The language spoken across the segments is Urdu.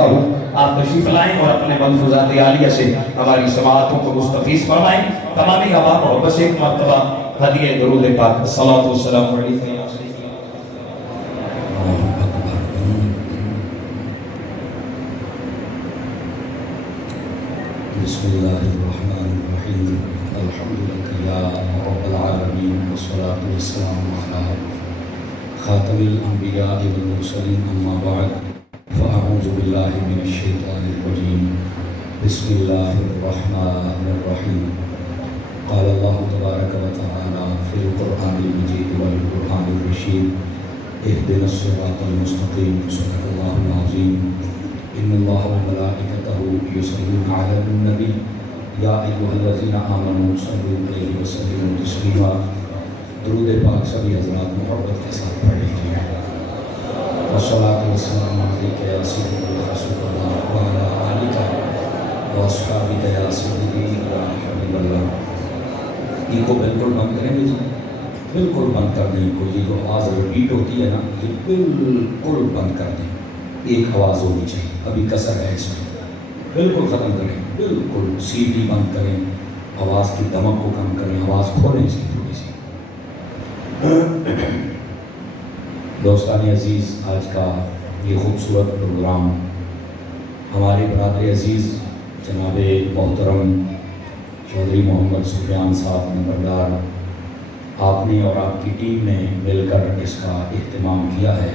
آپ تشریف لائیں اور اپنے ملفوظات عالیہ سے ہماری سماعتوں کو مستفیض فرمائیں. تمامی آباد محبت سے ایک مرتبہ ہدیہ درود پاک صلوات و سلام علیہ. بسم اللہ الرحمن الرحیم. الحمدللہ یا رب العالمین والصلاة والسلام علی خاتم الانبیاء والمرسلین. اما بعد فاعوذ باللہ من الشیطان الرجیم. بسم اللہ الرحمن الرحیم. قال اللہ تبارک و تعالی فی القرآن المجید والقرآن الرشید. اهدنا الصراط المستقیم. صدق اللہ العظیم. ان اللہ وملائکتہ یصلون علی النبی یا ایھا الذین آمنوا صلوا علیہ وسلموا تسلیما. درود پاک سبھی حضرات محبت کے ساتھ پڑھ لیجیے. والصلاۃ والسلام علیک یا سیدی رسول اللہ وعلی آلک واصحابک یا سیدی یا حبیب اللہ. یہ کو بالکل بند کریں گے جی، بالکل بند کر دیں. کو یہ جو آواز ریپیٹ ہوتی ہے نا، یہ بالکل بند کر دیں. ایک آواز ہونی چاہیے، ابھی کسر ہے اس میں. بالکل ختم کریں، بالکل سی ڈی بند کریں. آواز کی دمک کو کم کریں، آواز کھولیں اس کی تھوڑی سی. دوستان عزیز، آج کا یہ خوبصورت پروگرام ہمارے برادر عزیز جناب محترم چودھری محمد سفیان صاحب نمبردار آپ نے اور آپ کی ٹیم نے مل کر اس کا اہتمام کیا ہے.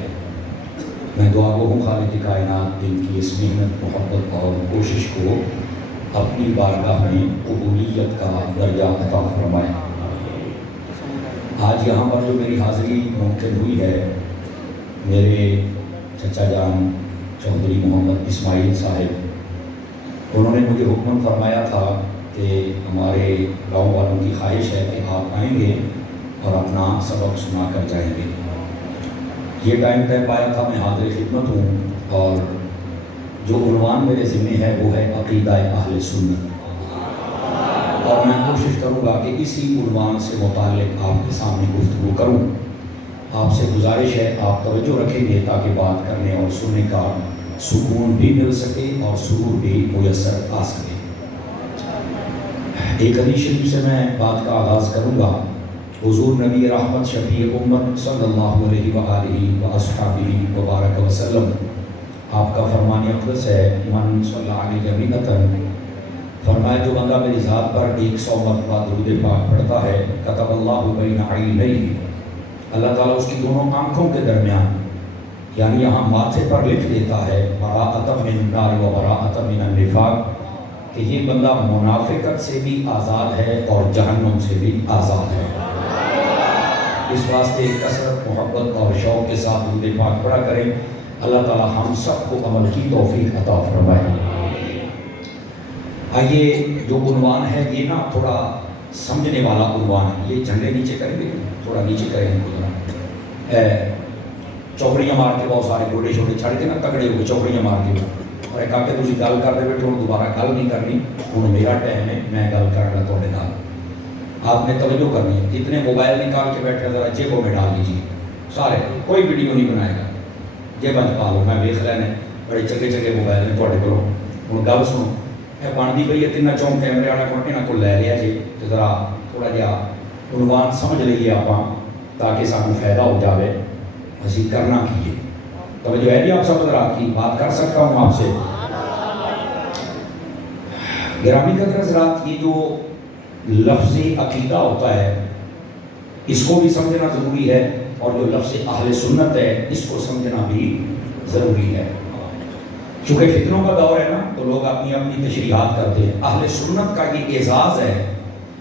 میں دعا گو ہوں خالق کائنات دن کی اس محنت، محبت اور کوشش کو اپنی بارگاہ میں قبولیت کا درجہ عطا فرمائے. آج یہاں پر جو میری حاضری ممکن ہوئی ہے، میرے چچا جان چودھری محمد اسماعیل صاحب، انہوں نے مجھے حکم فرمایا تھا کہ ہمارے گاؤں والوں کی خواہش ہے کہ آپ آئیں گے اور اپنا سبق سنا کر جائیں گے. یہ ٹائم طے پایا تھا، میں حاضر خدمت ہوں، اور جو عنوان میرے ذمہ ہے وہ ہے عقیدہ اہل سنت. اور میں کوشش کروں گا کہ اسی عنوان سے متعلق آپ کے سامنے گفتگو کروں. آپ سے گزارش ہے آپ توجہ رکھیں گے تاکہ بات کرنے اور سننے کا سکون بھی مل سکے اور سرور بھی میسر آ سکے. ایک حدیث شریف سے میں بات کا آغاز کروں گا. حضور نبی رحمت شفیع امت صلی اللہ علیہ وآلہ واصحابہ وبارک وسلم، آپ کا فرمان اقدس ہے، من صلی علیہ مئۃ، فرمایا جو بندہ میری ذات پر 100 مرتبہ درود پاک پڑھتا ہے، کتب اللہ بین عینیہ، اللہ تعالیٰ اس کی دونوں آنکھوں کے درمیان، یعنی یہاں ماتھے پر لکھ دیتا ہے، براءۃ من النار و براءۃ من النفاق، کہ یہ بندہ منافقت سے بھی آزاد ہے اور جہنم سے بھی آزاد ہے. اس واسطے کثرت، محبت اور شوق کے ساتھ درود پاک پڑھا کریں. اللہ تعالی ہم سب کو عمل کی توفیق عطا فرمائے. آئیے، جو عنوان ہے یہ نا تھوڑا سمجھنے والا عنوان ہے. یہ جھنڈے نیچے کریں گے، تھوڑا نیچے کریں گے. چوکڑیاں مار کے بہت سارے گوڑے چھوٹے چھڑ کے نا تگڑے ہوئے چوکڑیاں مار کے، اور ایک آ کے تھی گل کرتے بیٹھے ہوں، دوبارہ گل نہیں کرنی. ہوں میرا ٹائم ہے، میں گل کرنا تھوڑے نال. آپ نے توجہ کرنی ہے. اتنے موبائل نکال کے بیٹھے ذرا جیبوں میں ڈال لیجیے سارے. کوئی ویڈیو نہیں بنائے گا، جیباں پا لو. میں ویخ لینے بڑے چنگے چنگے موبائل نے تھوڑے کو. ہوں گل سنو، یہ بنتی پی ہے 3-4 کیمرے والا کو یہاں کو لے لیا جی. تو ذرا تھوڑا جہا عنوان سمجھ لیے آپ تاکہ سانوں فائدہ ہو جائے. اسی کرنا کی ہے، توجہ ہے جی آپ سب حضرات کی بات کر سکتا ہوں آپ سے. گرامی قدر حضرات، یہ جو لفظ عقیدہ ہوتا ہے اس کو بھی سمجھنا ضروری ہے، اور جو لفظ اہل سنت ہے اس کو سمجھنا بھی ضروری ہے. چونکہ فتنوں کا دور ہے نا، تو لوگ اپنی اپنی تشریحات کرتے ہیں. اہل سنت کا یہ اعزاز ہے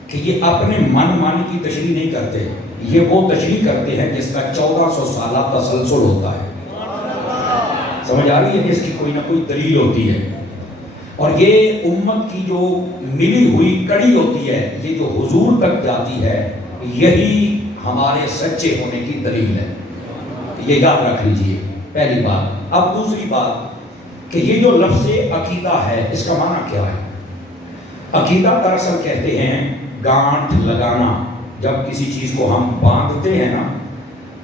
کہ یہ اپنے من مانی کی تشریح نہیں کرتے، یہ وہ تشریح کرتے ہیں جس کا 1400 سالہ تسلسل ہوتا ہے. سمجھ آ رہی ہے؟ اس کی کوئی نہ کوئی دلیل ہوتی ہے، اور یہ امت کی جو ملی ہوئی کڑی ہوتی ہے، یہ جو حضور تک جاتی ہے، یہی ہمارے سچے ہونے کی دلیل ہے. یہ یاد رکھ لیجئے پہلی بات. اب دوسری بات کہ یہ جو لفظ عقیدہ ہے اس کا معنی کیا ہے؟ عقیدہ دراصل کہتے ہیں گانٹھ لگانا. جب کسی چیز کو ہم باندھتے ہیں نا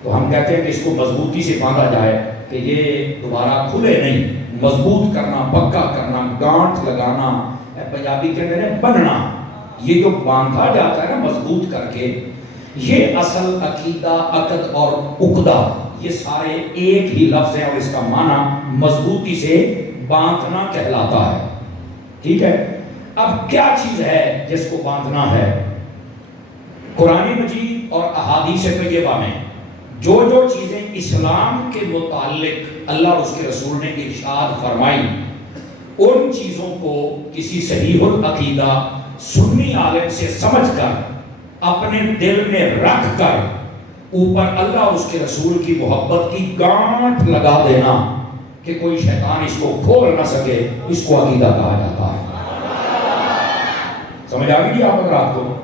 تو ہم کہتے ہیں کہ اس کو مضبوطی سے باندھا جائے کہ یہ دوبارہ کھلے نہیں، مضبوط کرنا، پکا کرنا، گانٹھ لگانا، پنجابی کہتے ہیں بننا، یہ جو باندھا جاتا ہے نا مضبوط کر کے، یہ اصل عقیدہ، عقد اور عقدہ یہ سارے ایک ہی لفظ ہے، اور اس کا معنی مضبوطی سے باندھنا کہلاتا ہے. ٹھیک ہے. اب کیا چیز ہے جس کو باندھنا ہے؟ قرآن مجید اور احادیث طیبہ میں جو جو چیزیں اسلام کے متعلق اللہ اور اس کے رسول نے ارشاد فرمائی، ان چیزوں کو کسی صحیح العقیدہ سنی عالم سے سمجھ کر اپنے دل میں رکھ کر اوپر اللہ اور اس کے رسول کی محبت کی گانٹھ لگا دینا کہ کوئی شیطان اس کو کھول نہ سکے، اس کو عقیدہ کہا جاتا ہے. سمجھ آ گئی آپ رات کو؟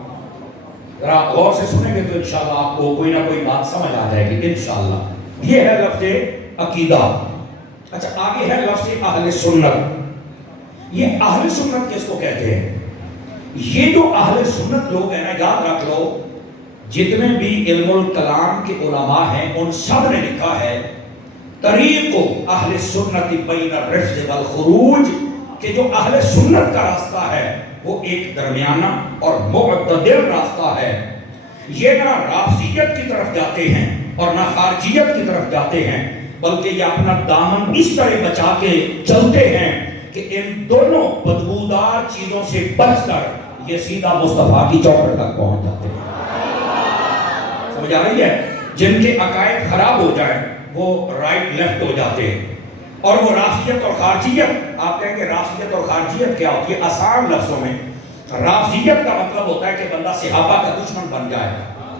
ذرا غور سے سنیں گے تو انشاءاللہ آپ کو کوئی نہ کوئی بات سمجھ آ جائے گی انشاءاللہ. یہ ہے لفظ عقیدہ. اچھا آگے ہے لفظ اہل سنت. یہ اہل سنت کس کو کہتے ہیں؟ یہ جو اہل سنت لوگ ہیں نا، یاد رکھ لو جتنے بھی علم الکلام کے علماء ہیں ان سب نے لکھا ہے طریق اہل سنت بین الرفض والخروج، کہ جو اہل سنت کا راستہ ہے وہ ایک درمیانہ اور معتدل راستہ ہے. یہ نہ رافضیت کی طرف جاتے ہیں اور نہ خارجیت کی طرف جاتے ہیں، بلکہ یہ اپنا دامن اس طرح بچا کے چلتے ہیں کہ ان دونوں بدبودار چیزوں سے بچ کر یہ سیدھا مصطفیٰ کی چوکھٹ تک پہنچ جاتے ہیں. سمجھ آ رہی ہے؟ جن کے عقائد خراب ہو جائیں وہ رائٹ لیفٹ ہو جاتے ہیں. اور وہ رافضیت اور خارجیت، آپ کہیں گے رافضیت اور خارجیت کیا ہوتی ہے؟ آسان لفظوں میں رافضیت کا مطلب ہوتا ہے کہ بندہ صحابہ کا دشمن بن جائے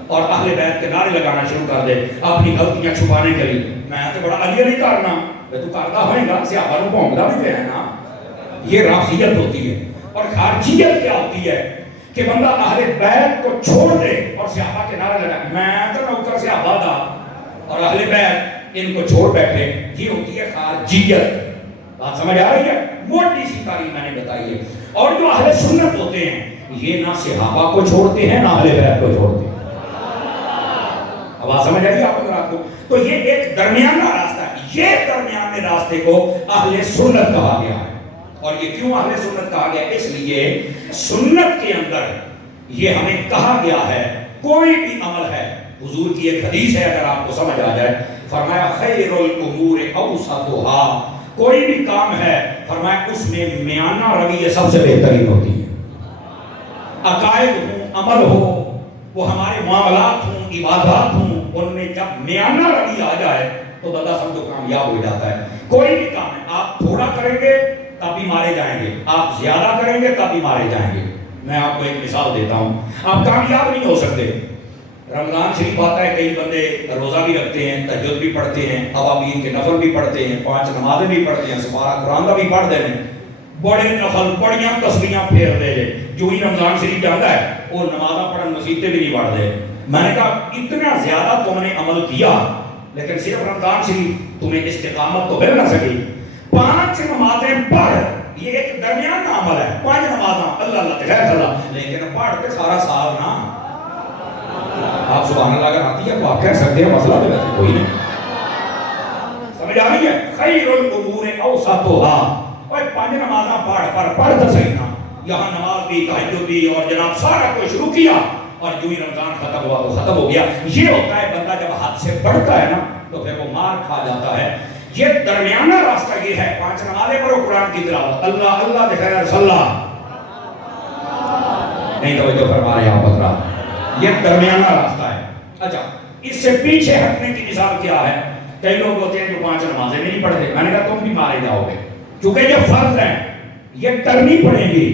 اور اہل بیت کے نعرے لگانا شروع کر دے اپنی غلطیاں چھپانے کے لیے. میں تو بڑا علی نہیں کرنا، میں تو کرتا ہوئے گا، صحابہ نے بھونکتا بھی ہے نا. یہ رافضیت ہوتی ہے. اور خارجیت کیا ہوتی ہے؟ کہ بندہ اہل بیت کو چھوڑ دے اور صحابہ کے نعرے لگائے میں تو نوکر صحابہ تھا اور اہل بیت ان کو چھوڑ بیٹھے. یہ ہوتی ہے خارجیت. بات سمجھ آ رہی ہے؟ موٹی سی تعریف میں نے بتائی ہے. اور جو اہل سنت ہوتے ہیں یہ نہ صحابہ کو چھوڑتے ہیں نہ اہل بیت کو چھوڑتے ہیں. اب سمجھ آئیے آپ کو؟ تو یہ ایک درمیانہ راستہ ہے. یہ درمیانے راستے کو اہل سنت کہا گیا ہے. اور یہ کیوں اہل سنت کہا گیا؟ اس لیے سنت کے اندر یہ ہمیں کہا گیا ہے کوئی بھی عمل ہے، حضور کی ایک حدیث ہے اگر آپ کو سمجھ آ جائے، فرمایا خیر الامور اوسطها، کوئی بھی کام ہے فرمایا اس میں میانہ رویہ سب سے بہترین ہوتی ہے. عقائد ہوں، عمل ہو، وہ ہمارے معاملات ہوں، عبادات ہوں، ان میں جب میانہ رویہ آ جائے تو بندہ سمجھو کامیاب ہو جاتا ہے. کوئی بھی کام ہے آپ تھوڑا کریں گے تب بھی مارے جائیں گے، آپ زیادہ کریں گے تب بھی مارے جائیں گے. میں آپ کو ایک مثال دیتا ہوں، آپ کامیاب نہیں ہو سکتے. رمضان شریف آتا ہے، کئی بندے روزہ بھی رکھتے ہیں، تہجد بھی پڑھتے ہیں، عوامین کے نفل بھی پڑھتے ہیں، 5 نمازیں بھی پڑھتے ہیں، سپارہ قرآن کا بھی پڑھ دے ہیں، بڑے نفل بڑیاں تسبیحاں پھیر دے رہے. جو ہی رمضان شریف جاتا ہے وہ نمازاں پڑھن مسیطیں بھی نہیں پڑھ دے. میں نے کہا اتنا زیادہ تم نے عمل کیا لیکن صرف رمضان شریف تمہیں استقامت تو مل نہ سکی. 5 نمازیں پڑھ، یہ ایک درمیانہ عمل ہے. 5 نمازاں اللہ اللہ خیر اللہ، لیکن پڑھ کے سارا سال نہ. آپ سبحان اللہ اگر آتی ہے تو آپ کہہ سکتے ہیں مسئلہ تو ویسے کوئی نہیں. سمجھ آ رہی ہے؟ خیر الامور اوسطها. اور 5 نمازاں پڑھ تو صحیح نا. یہاں نماز بھی، تہجد بھی اور جناب سارا کچھ شروع کیا اور جو ہی رمضان ختم ہوا تو ختم ہو گیا. یہ ہوتا ہے بندہ جب حد سے بڑھتا ہے نا تو پھر وہ مار کھا جاتا ہے. یہ درمیانہ راستہ یہ ہے، 5 نمازیں پڑھو، قرآن کی تلاوت، اللہ اللہ بخیر صلاح. نہیں توجہ فرما رہے آپ بترا، یہ درمیانہ راستہ ہے. اچھا اس سے پیچھے ہٹنے کی مثال کیا ہے؟ کئی لوگ ہوتے ہیں جو 5 نمازیں نہیں پڑھتے. میں نے کہا تم بھی مارے جاؤ گے کیونکہ یہ فرض ہے، یہ کرنی پڑیں گی.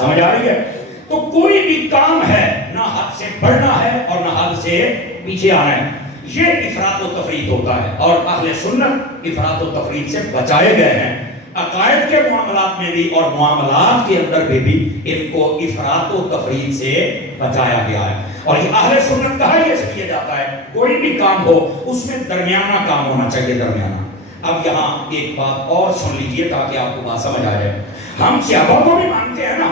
سمجھ آ رہی ہے؟ تو کوئی بھی کام ہے نہ حد سے بڑھنا ہے اور نہ حد سے پیچھے آنا ہے. یہ افراط و تفریط ہوتا ہے اور اہل سنت افراط و تفریط سے بچائے گئے ہیں. عقائد کے معاملات میں بھی اور معاملات کے اندر بھی ان کو افراط و تفریط سے بچایا گیا ہے. اور یہ اہل سنت کہا یہ اس لیے جاتا ہے کوئی بھی کام ہو اس میں درمیانہ کام ہونا چاہیے، درمیانہ. اب یہاں ایک بات اور سن لیجئے تاکہ آپ کو بات سمجھ آ جائے. ہم صحابہ کو بھی مانتے ہیں نا،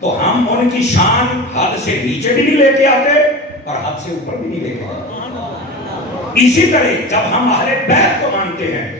تو ہم ان کی شان حد سے نیچے بھی نہیں لے کے آتے اور حد سے اوپر بھی نہیں لے کے آتے. اسی طرح جب ہم اہل بیت کو مانتے ہیں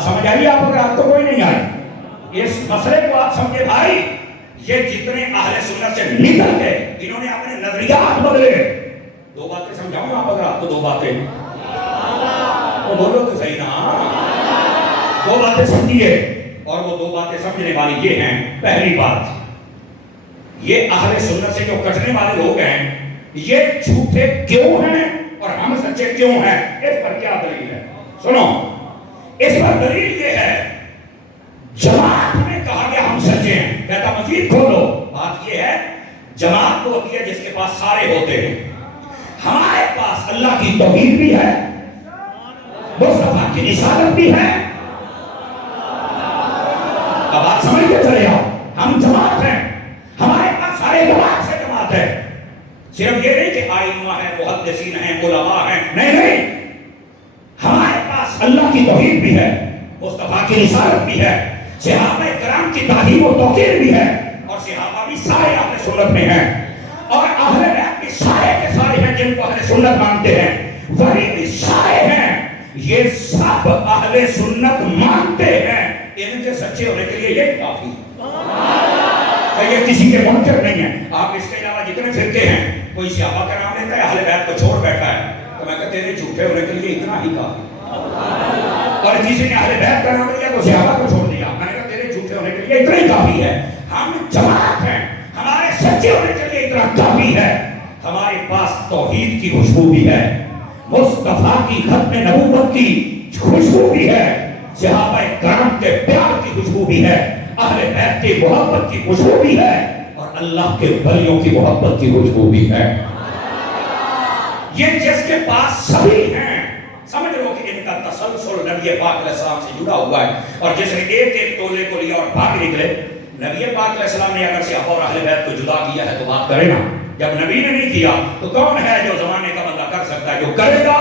بات سمجھ آئی آپ؟ اگر آپ کو کوئی نہیں آئی اس مسئلے کو آپ سمجھے بھائی، یہ جتنے اہل سنت سے نکل گئے انہوں نے اپنے نظریات بدلے. دو باتیں سمجھاؤں آپ اگر آپ کو دو باتیں، تو بولو تو صحیح نا. دو باتیں سمجھیے، اور وہ دو باتیں سمجھنے والی یہ ہیں. پہلی بات، یہ اہل سنت سے جو کٹنے والے لوگ ہیں یہ جھوٹے کیوں ہیں اور ہم سچے کیوں ہیں، اس پر کیا دلیل ہے؟ سنو، اس پر دلیل یہ ہے، جماعت میں کہا گیا ہم سچے ہیں. کہتا مزید کھولو، بات یہ ہے جماعت وہ ہوتی ہے جس کے پاس سارے ہوتے ہیں. ہمارے پاس اللہ کی توحید بھی ہے، مصطفیٰ کی رسالت بھی ہے. اب آپ سمجھ کے چلے آؤ، ہم جماعت ہیں، ہمارے پاس سارے جماعت سے جماعت ہے. صرف یہ نہیں کہ آئمہ ہیں، محدثین ہیں، علماء ہیں، نہیں نہیں، ہمارے پاس اللہ کی توحید بھی ہے، مصطفیٰ کی رسالت بھی ہے، صحابہ کرام کی تعظیم و توقیر بھی ہے، اور صحابہ بھی سارے اہل سنت میں ہیں، اور اہل بیت بھی سارے کے سارے ہیں جن کو اہل سنت مانتے ہیں، ولی بھی سارے ہیں. یہ سب اہل سنت مانتے ہیں. ان کے سچے ہونے کے لیے یہ کافی ہے، یہ کسی کے منکر نہیں ہے. آپ اس کے علاوہ جتنے فرقے ہیں، کوئی صحابہ کا نام لیتا ہے، اہل بیت کو چھوڑ بیٹھا ہے، تو میں کہتے ہیں جھوٹے ہونے کے لیے اتنا ہی کافی. اور کسی نے اہل بیت کا نام لیا تو صحابہ کو چھوڑ دیا، میں نے کہا تیرے جھوٹے ہونے کے لیے اتنا ہی کافی ہے. ہم جماعت ہیں، ہمارے سچے ہونے کے لیے اتنا کافی ہے. ہمارے پاس توحید کی خوشبو بھی ہے، مصطفیٰ کی ختم نبوت کی خوشبو بھی ہے، صحابہ کرام کے پیار کی خوشبو بھی ہے، اہل بیت کی محبت کی خوشبو بھی ہے، اور اللہ کے ولیوں کی محبت کی خوشبو بھی ہے. یہ جس کے پاس سبھی ہیں، سمجھ لو کہ ان کا تسلسل نبی پاک علیہ السلام سے جڑا ہوا ہے. اور جس نے ایک ایک تولے کو لیا اور بھاگ نکلے، نبی پاک علیہ السلام نے اگر صحابہ اور اہل بیت کو جدا کیا ہے تو بات کرے نا. جب نبی نے نہیں کیا تو کون ہے جو زمانے کا بندہ کر سکتا ہے؟ جو کرے گا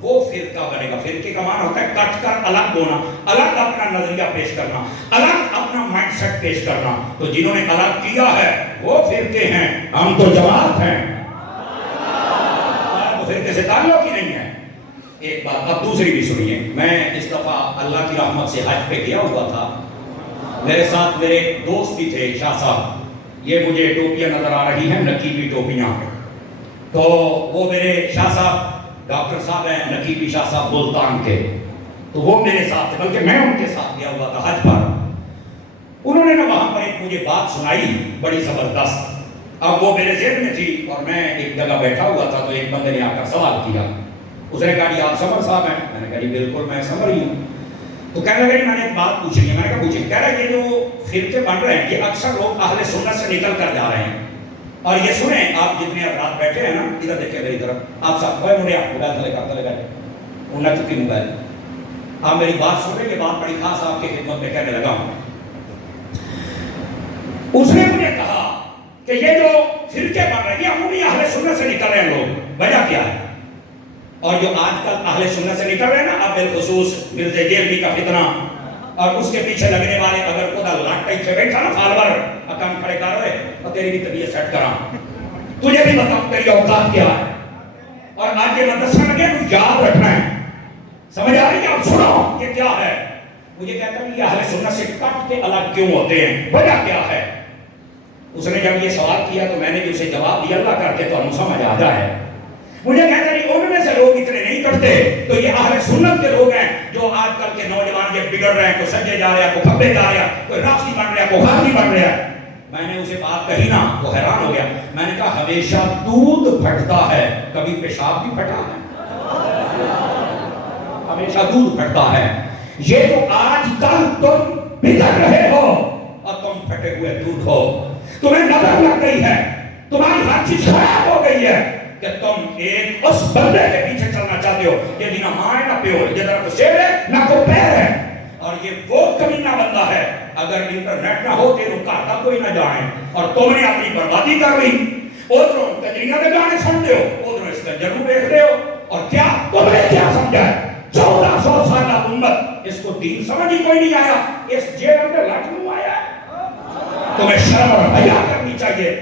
وہ فرقہ بنے گا. فرقے کا معنی ہوتا ہے کٹ کر الگ ہونا، الگ اپنا نظریہ پیش کرنا، الگ اپنا مائنڈ سیٹ پیش کرنا. تو جنہوں نے الگ کیا ہے وہ فرقے ہیں، ہم تو جماعت ہیں، ہمارا تو فرقے سے تعلق ہی نہیں ہے. ایک بات اب دوسری بھی سنیے. میں اس دفعہ اللہ کی رحمت سے حج پہ گیا ہوا تھا، میرے ساتھ میرے دوست بھی تھے شاہ صاحب. یہ مجھے ٹوپیاں نظر آ رہی ہیں، نقیبی ٹوپیاں. تو وہ میرے شاہ صاحب ڈاکٹر صاحب ہیں، نقیبی شاہ صاحب ملتان کے، تو وہ میرے ساتھ تھے، بلکہ میں ان کے ساتھ گیا ہوا تھا حج پر. انہوں نے نا وہاں پر ایک مجھے بات سنائی بڑی زبردست. اب وہ میرے ذہن میں تھی اور میں ایک جگہ بیٹھا ہوا تھا، تو ایک بندے نے آ کر سوال کیا. اس نے کہا جی آپ سمر صاحب ہیں؟ میں نے کہا جی بالکل میں سمر ہی ہوں. تو کہنے لگا جی میں نے ایک بات پوچھنی ہے. میں نے کہا پوچھیں. کہہ رہا ہے یہ جو فرقے بن رہے ہیں یہ اکثر لوگ اہل سنت سے نکل کر جا رہے ہیں. اور یہ سنیں آپ جتنے افراد بیٹھے ہیں نا، ادھر دیکھیں میری طرف، آپ سب بھائی مجھے آپ موبائل تلے کرتے لگا انہیں چکی موبائل. آپ میری بات سن رہے، یہ بات بڑی خاص آپ کی خدمت میں کہنے لگا ہوں. اس نے مجھے کہا کہ یہ جو فرقے بن رہے ہیں یہ عمومی اہل سنت سے نکل رہے ہیں لوگ، وجہ کیا ہے؟ اور جو آج کل اہل سنت سے نکل رہے ہیں نا، اب بالخصوص مرزا دیلوی کا فتنہ اور اس کے پیچھے لگنے والے، اگر خدا لاٹا ہی بیٹھا نا فالور اکام کھڑے کر رہے اور تیری بھی طبیعت سیٹ کرا، تجھے بھی بتاؤں تیری اوقات کیا ہے. اور آج یہ مدرسہ لگے تو یاد رکھنا ہے. سمجھ آ رہی ہے؟ آپ سنو یہ کیا ہے. مجھے کہتا ہے یہ اہل سنت سے کٹ کے الگ کیوں ہوتے ہیں، وجہ کیا ہے؟ اس نے جب یہ سوال کیا تو میں نے بھی اسے جواب دیا، اللہ کر کے تو ہم سمجھ آ جائے. مجھے کہتا ہے ان میں سے لوگ اتنے نہیں کرتے، تو یہ اہل سنت کے لوگ ہیں جو آج کل کے نوجوان یہ بگڑ رہے ہیں، کوئی سجے جا رہا ہے، کوئی کھبے جا رہا ہے، کوئی رافضی بن رہا ہے، کوئی خارجی بن رہا ہے. میں نے اسے بات کہی نا، وہ حیران ہو گیا. میں نے کہا ہمیشہ دودھ پھٹتا ہے، کبھی پیشاب بھی پھٹا ہے؟ ہمیشہ دودھ پھٹتا ہے. یہ جو آج کل تم بگڑ رہے ہو اور تم پھٹے ہوئے دودھ ہو، تمہیں نظر لگ گئی ہے، تمہاری ہر چیز خراب ہو گئی ہے کہ تم ایک اس بندے کے پیچھے چلنا چاہتے ہو یہ نہ ماں ہے نہ پیو ہے، یہ نہ کوئی سیر ہے نہ کوئی پیر ہے. اور یہ وہ کمینہ بندہ ہے، اگر انٹرنیٹ نہ ہو تیروں کارتا کوئی نہ جانے، اور تم نے اپنی بربادی کر لی. ادھروں تجرینہ کے گانے سنتے ہو، ادھروں اس کنجر کو دیکھ رہے ہو. اور کیا تم نے کیا سمجھا ہے؟ 1400 سالہ امت، اس کو دین سمجھ ہی کوئی نہیں آیا، اس جیل میں لٹنوں آیا ہے. تمہیں شرم اور حیا کرنی چاہیے،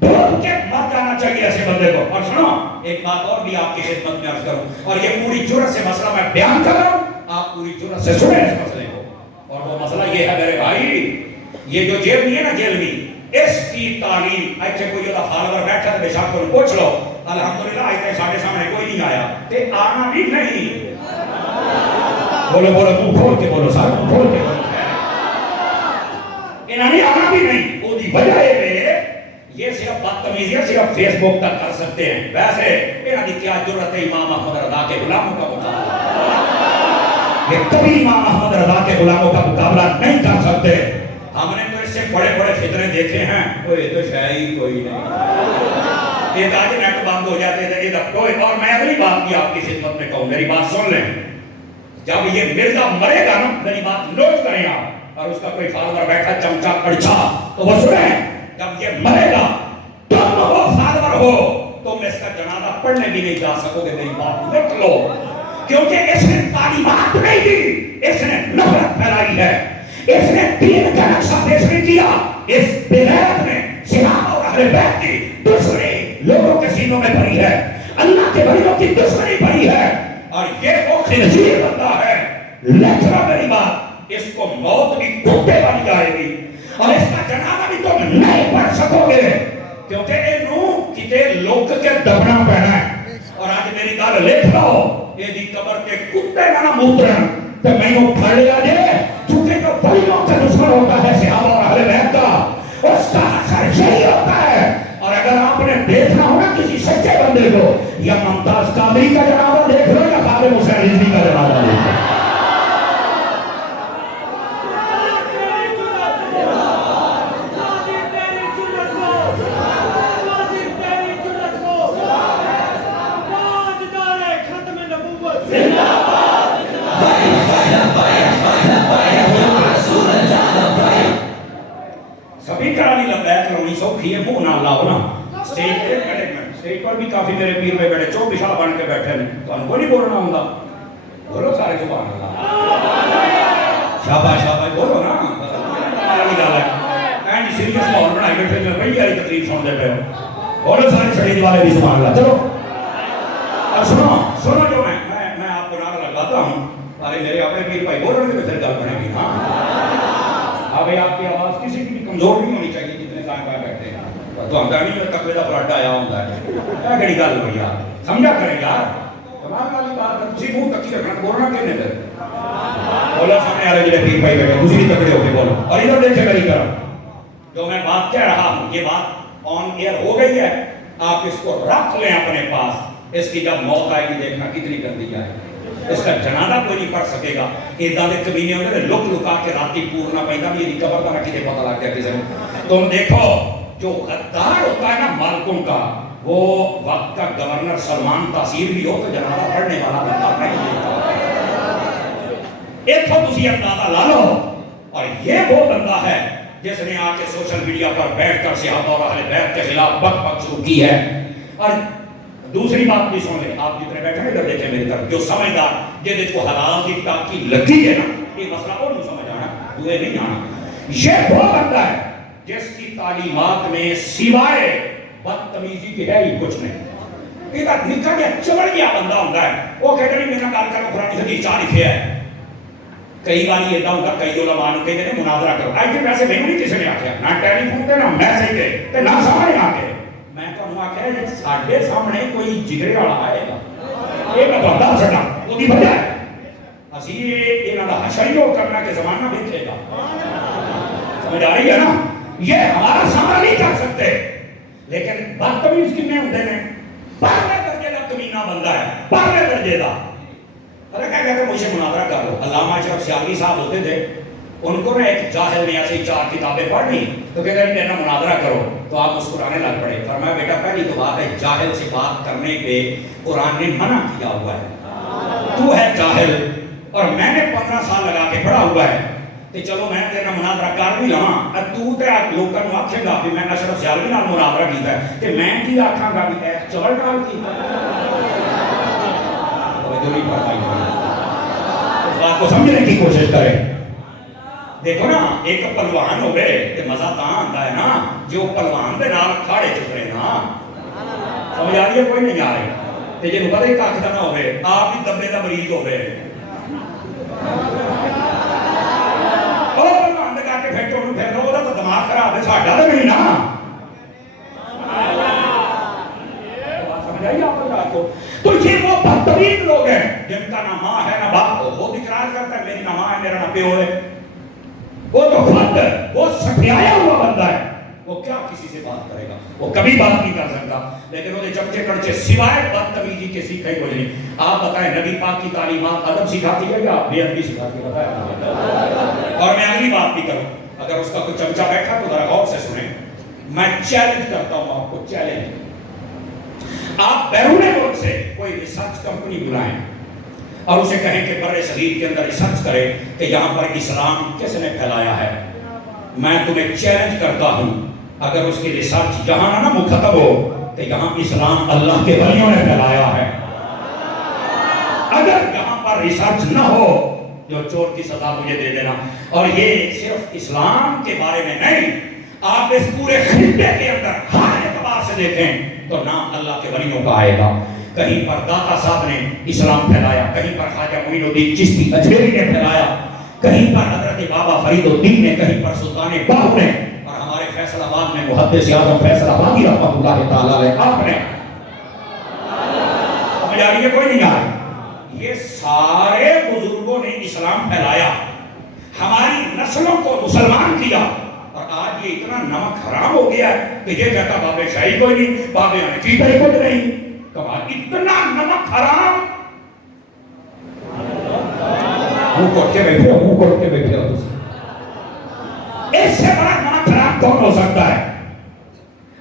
ڈھونڈ کے مر جانا چاہیے ایسے بندے کو. اور سنو ایک بات اور بھی آپ کی خدمت میں عرض کروں، اور یہ پوری جرأت سے مسئلہ میں بیان کر رہا ہوں، آپ پوری جرأت سے سنیں اس مسئلے اور یہ ہے میرے بھائی یہ جو جیل نہیں ہے نا جیل میں اس کی تعلیم ایسے کوئی یہ فالوور بیٹھا تو بے شک کو پوچھ لو الحمدللہ آئے ساڑھے سامنے کوئی نہیں آیا تے آنا بھی نہیں بولو بولو منہ کھول کے بولو سارا منہ کھول کے بولو انہوں نے آنا بھی نہیں وہ دی وجہ ہے یہ صرف بدتمیزیاں صرف فیس بک تک کر سکتے ہیں ویسے انہوں نے کیا ضرورت ہے امام احمد رضا کے غلاموں کا مقابلہ یہ کبھی امام احمد رضا کے غلاموں کا مقابلہ نہیں کر سکتے ہم نے تو اس سے بڑے بڑے فتنے دیکھے ہیں کوئی تو شاید کوئی نہیں یہ آج نیٹ بند ہو جاتے تھے اور میں اگلی بات بھی آپ کی خدمت میں کہوں میری بات سن لیں جب یہ مرزا مرے گا نا میری بات نوٹ کریں آپ اور اس کا کوئی فالوور بیٹھا چمچا کڑچا تو وہ سنیں جب یہ مرے گا تم ہو فالوور ہو تم اس کا جنازہ پڑھنے بھی نہیں جا سکو گے میری بات نوٹ لو کیونکہ اس نے تعلیمات نہیں دی اس نے نفرت پھیلائی ہے اس نے دین کا نقشہ پیش نہیں کیا اس بغیرت نے صحابہ اور اہل بیت کی دشمنی لوگوں کے سینوں میں بھری ہے اللہ کے بندوں کی دشمنی بھری ہے اور یہ وہ خنزیر بندہ ہے لیکن میری بات اس کو موت بھی کتے بن جائے گی اور اس کا جنازہ بھی تم نہیں پڑھ سکو گے کیونکہ انہوں کتے لوگ کے دبنا پہنا ہے اور آج میری گال لکھ لو یہ دی قبر کے کتے نہ موترن تو میں یوں پھڑ لیا جائے چونکہ جو بلیوں کا دشمن ہوتا ہے صحابہ اور اہل بیت کا اس کا اثر یہی ہوتا ہے اور اگر آپ نے دیکھنا ہو نا کسی سچے بندے کو یا ممتاز قادری کا جنازہ دیکھ لو یا خالد حسین رضوی کا جنازہ دیکھ لو اسٹیج پر بھی کافی میرے پیر میں بیٹھے چو پشا بن کے بیٹھے ہیں تو ان کو نہیں بولنا ہوگا بولو سارے سبحان اللہ شاباش شاباش بولو نا اینڈ سیریس ماحول بنائی بیٹھے میں بڑی والی تقریب سن دے پہ بولو سارے سٹیج والے بھی سبحان اللہ چلو اب سنو جو میں آپ کو نعرہ لگاتا ہوں ارے میرے اپنے پیر بھائی بول رہے تھے گل بنے گی ہاں ہاں بھائی آپ کی آواز کسی کی بھی کمزور نہیں ہونی چاہیے جتنے ٹائم پہ بیٹھے ہیں تو ہم کہیں گے تقوی کا فراڈ آیا ہوتا ہے کیا کہڑی گل ہوئی یار سمجھا کریں یار کمال والی بات ہے تسی منہ تکی رکھنا بولنا کہنے پھر بولو سامنے والے جڑے پیر بھائی بیٹھے تسی بھی تکڑے ہو کے بولو اور ادھر دیکھے میری طرف جو میں بات کہہ رہا ہوں یہ بات آن ایئر ہو گئی ہے آپ اس کو رکھ لیں اپنے پاس اس کی جب موت آئے گی دیکھنا کتنی گندی آئے اس کا جنازہ کوئی نہیں پڑھ سکے گا ادھا دے کمینے ہونے نے لک لکا کے راتی پورنا پہنتا بھی یہ قبر کا نہ کتے پتہ لگ گیا کسی نے تم دیکھو جو غدار ہوتا ہے نا مالکوں کا وہ وقت کا گورنر سلمان تاثیر بھی ہو تو جنازہ پڑھنے والا بندہ نہیں دیتا ایک تو تسی اندازہ لا لو اور یہ وہ بندہ ہے جس نے آ کے سوشل میڈیا پر بیٹھ کر صحابہ اور اہل بیت کے خلاف بک بک شروع کی ہے اور دوسری بات بھی سن لیں آپ جتنے بیٹھے ہیں ادھر دیکھیں میری طرف جو سمجھدار جن کو حلال کی ٹاکی لگی ہے نا یہ مسئلہ اور نہیں سمجھ آنا دوئے نہیں آنا یہ وہ بندہ ہے جس کی تعلیمات میں سوائے بدتمیزی کی ہے ہی کچھ نہیں ایک نکا کے چمڑ گیا بندہ ہوتا ہے وہ کہتے ہیں میرا کال کرنا قرآن حدیث چاہ لکھے ہے کئی بار یہ ہوتا کئی علماء نے کہتے ہیں مناظرہ کرو آج کے پیسے میں نہیں کسی نے آکھیا نہ ٹیلی فون تے نہ میسج تے نہ سامنے آ کے میں تو آکھیا یہ ساڈے سامنے کوئی جگرے والا آئے گا یہ میں بندہ چھڈا وہ دی وجہ ہے اسی یہ انہاں دا حشریو کرنا کے زمانہ دیکھے گا سمجھ آ رہی ہے نا یہ ہمارا سامنا نہیں کر سکتے لیکن بدتمیز کتنے ہوتے ہیں پہلے درجے کا کمینہ بندہ ہے پہلے درجے کا ارے کیا کہتے ہیں مجھے مناظرہ کر لو علامہ اشرف سیالوی صاحب ہوتے تھے ان کو نا ایک جاہل نے ایسی 4 کتابیں پڑھنی تو کہتے ہیں میرا مناظرہ کرو تو آپ مسکرانے لگ پڑے فرمایا بیٹا پہلی تو بات ہے جاہل سے بات کرنے پہ قرآن نے منع کیا ہوا ہے تو ہے جاہل اور میں نے 15 سال لگا کے پڑھا ہوا ہے کہ چلو میں تیرا مناظرہ کر بھی لواں تو تے لوکاں نوں آکھے گا کہ میں اشرف سیالوی نال مناظرہ کیتا ہے تے میں کی آکھاں گا کہ ایک چول ڈال کیتا توجہ نہیں فرمائی اس بات کو سمجھنے کی کوشش کریں دیکھو نا ایک پہلوان ہوے تے مزہ تاں آندا ہے نا جو پہلوان دے نال کھاڑے چکرے نا سمجھ آ رہی ہے کوئی نہیں آ رہی تے جے پتہ ہی کھ دا نہ ہوے آپ بھی دبے دا مریض ہوے پیو ہے، وہ تو خود وہ سٹیایا ہوا بندہ ہے، وہ کیا کسی سے بات کرے گا؟ وہ کبھی بات نہیں کر سکتا، لیکن وہ چمچے کڑچے سوائے بدتمیزی کے سیکھے کوئی نہیں۔ آپ بتائیں نبی پاک کی تعلیمات ادب سکھاتی ہے یا بے ادبی سکھاتی ہے؟ بتائیں۔ اور میں اگلی بات بھی کروں، اگر اس کا کوئی چمچہ بیٹھا تو ذرا غور سے سنیں، میں چیلنج کرتا ہوں آپ کو، چیلنج، آپ بیرون ملک سے کوئی ریسرچ کمپنی بلائیں اور اسے کہیں کہ بر صغیر کے اندر ریسرچ کرے کہ یہاں پر اسلام کس نے پھیلایا ہے، میں تمہیں چیلنج کرتا ہوں اگر اس کی ریسرچ یہاں نہ مختم ہو کہ یہاں اسلام اللہ کے ولیوں نے پھیلایا ہے، اگر یہاں پر ریسرچ نہ ہو جو چور کی سزا مجھے دے دینا۔ اور یہ صرف اسلام کے بارے میں نہیں، آپ اس پورے خطے کے اندر ہر اعتبار سے دیکھیں تو نام اللہ کے ولیوں کا آئے گا۔ کہیں پر داتا صاحب نے اسلام پھیلایا، کہیں پر خواجہ معین الدین چشتی اجمیری نے پھیلایا، کہیں پر حضرت بابا فرید الدین نے، کہیں پر سلطان باہو نے، اور ہمارے فیصل آباد میں محدث اعظم فیصل آبادی رحمۃ اللہ تعالی علیہ آپ نے۔ سمجھ آ رہی ہے کوئی نہیں آ رہی؟ یہ سارے بزرگوں نے اسلام پھیلایا، ہماری نسلوں کو مسلمان کیا، اور آج یہ اتنا نمک حرام ہو گیا ہے کہ یہ کہتا بابے شاہی کوئی نہیں، بابے حنفی کوئی کچھ نہیں۔ کمال، اتنا نمک حرام، منہ کوٹ کے بیٹھے ہو، منہ کوٹ کے بیٹھے ہو، اس سے بڑا نمک حرام کون ہو سکتا ہے؟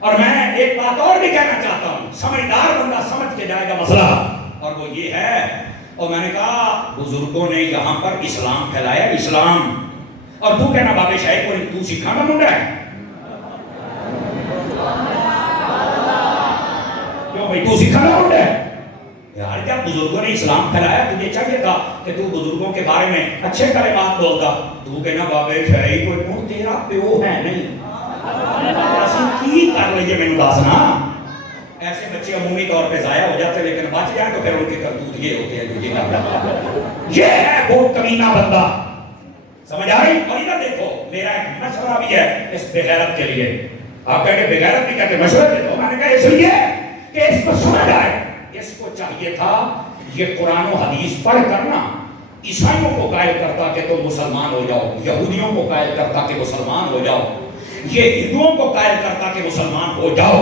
اور میں ایک بات اور بھی کہنا چاہتا ہوں، سمجھدار بندہ سمجھ کے جائے گا مسئلہ، اور وہ یہ ہے، اور میں نے کہا بزرگوں نے یہاں پر اسلام پھیلایا، اسلام، اور تو کہنا بابے شاہی کو نہیں، تو سکھانا منڈا ہے کیوں بھائی، تو سکھانا منڈا ہے یار؟ جب بزرگوں نے اسلام پھیلایا تجھے چاہیے تھا کہ تو بزرگوں کے بارے میں اچھے کلمات بولتا، تو کہنا بابے شاہی کو نہیں، تیرا پیو ہے نہیں، ایسی کی کر لیجئے میں داسنا۔ ایسے بچے عمومی طور پہ ضائع ہو جاتے لیکن بچ جائیں تو پھر ان کے کرتوت یہ ہوتے ہیں، یہ ہے وہ کمینہ بندہ، سمجھ آ رہی؟ اور ادھر دیکھو، میرا ایک مشورہ بھی ہے اس بغیرت کے لیے، آپ کہیں کہ بغیرت بھی کہتے مشورہ دے دو، میں نے کہا اس لیے کہ اس کو سمجھ آئے، اس کو چاہیے تھا یہ قرآن و حدیث پڑھ کرنا عیسائیوں کو قائل کرتا کہ تم مسلمان ہو جاؤ، یہودیوں کو قائل کرتا کہ مسلمان ہو جاؤ، یہ ہندوؤں کو قائل کرتا کہ مسلمان ہو جاؤ،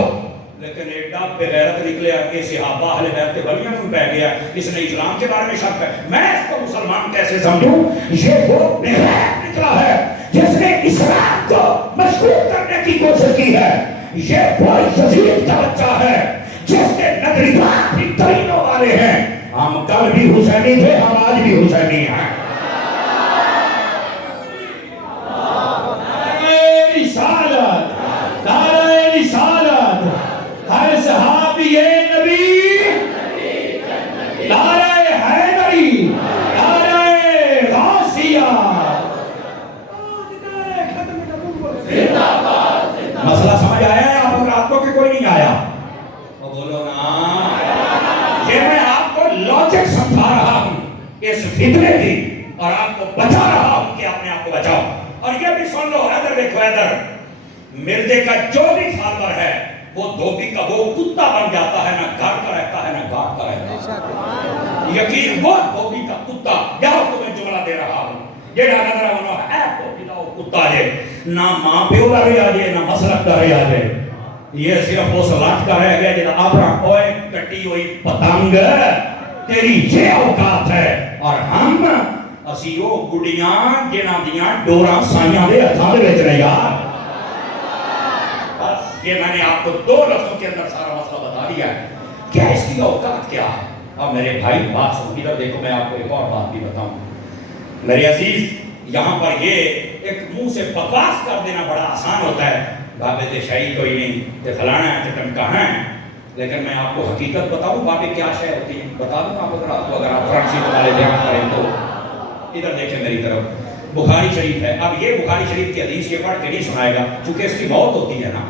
لیکن ایڈا بغیرت نکلے کہ صحابہ اہل بیت کے ولیوں میں پہ گیا، اس نے اسلام کے بارے میں شک ہے، میں اس کو مسلمان کیسے سمجھوں؟ یہ وہ بغیرت نکلا ہے جس نے اسلام کو مشہور کرنے کی کوشش کی ہے، یہ وہ یزید کا بچہ ہے جس کے نظریات بھی کرینوں والے ہیں، ہم کل بھی حسینی تھے، ہم آج بھی حسینی ہیں۔ رسالت، نعرہ رسالت، ہر صحابی نبی، نعرہ حیدری، نعرہ غوثیہ، مسئلہ سمجھ آیا ہے آپ اور آپ کو کہ کوئی نہیں آیا؟ وہ بولو نا، یہ میں آپ کو لاجک سمجھا رہا ہوں اس فتنے کی، اور آپ کو بچا رہا ہوں کہ اپنے آپ کو بچاؤ۔ اور یہ بھی سن لو، ادھر دیکھو، ادھر مرزے کا جو بھی فالور ہے وہ دھوبی کا وہ کتا بن جاتا ہے، نہ گھر کا رہتا ہے نہ گھاٹ کا رہتا ہے، یقین وہ دھوبی کا کتا، جاؤ تمہیں جملہ دے رہا ہوں، یہ نظر ہے دھوبی کا وہ کتا ہے، نہ ماں پیو کا رہا جائے نہ مسلک کا رہا جائے، یہ صرف اس لات کا رہ گیا جنہا اپنا کوئی کٹی ہوئی پتنگ، تیری یہ اوقات ہے، اور ہم اسیو گڑیاں جنہ دیاں ڈوراں سائیاں دے ہتھاں دے وچ نے یار۔ بس یہ میں نے آپ کو دو لفظوں کے اندر سارا مسئلہ بتا دیا ہے، کیا اس کی اوقات کیا ہے۔ اب میرے بھائی بات سن، ادھر دیکھو، میں آپ کو ایک اور بات بھی بتاؤں میرے عزیز، یہاں پر یہ ایک منہ سے بکواس کر دینا بڑا آسان ہوتا ہے، بابے تے شاہی کوئی نہیں، تے فلانا ہے تے ٹمکا ہے، لیکن میں آپ کو حقیقت بتاؤں بابے کیا شے ہوتی ہے، بتا دوں آپ اگر آپ فرنٹ سیٹ والے دھیان کریں تو ادھر دیکھیں میری طرف، بخاری شریف ہے۔ اب یہ بخاری شریف کی حدیث یہ پڑھ کے نہیں سنائے گا چونکہ اس کی موت ہوتی ہے نا،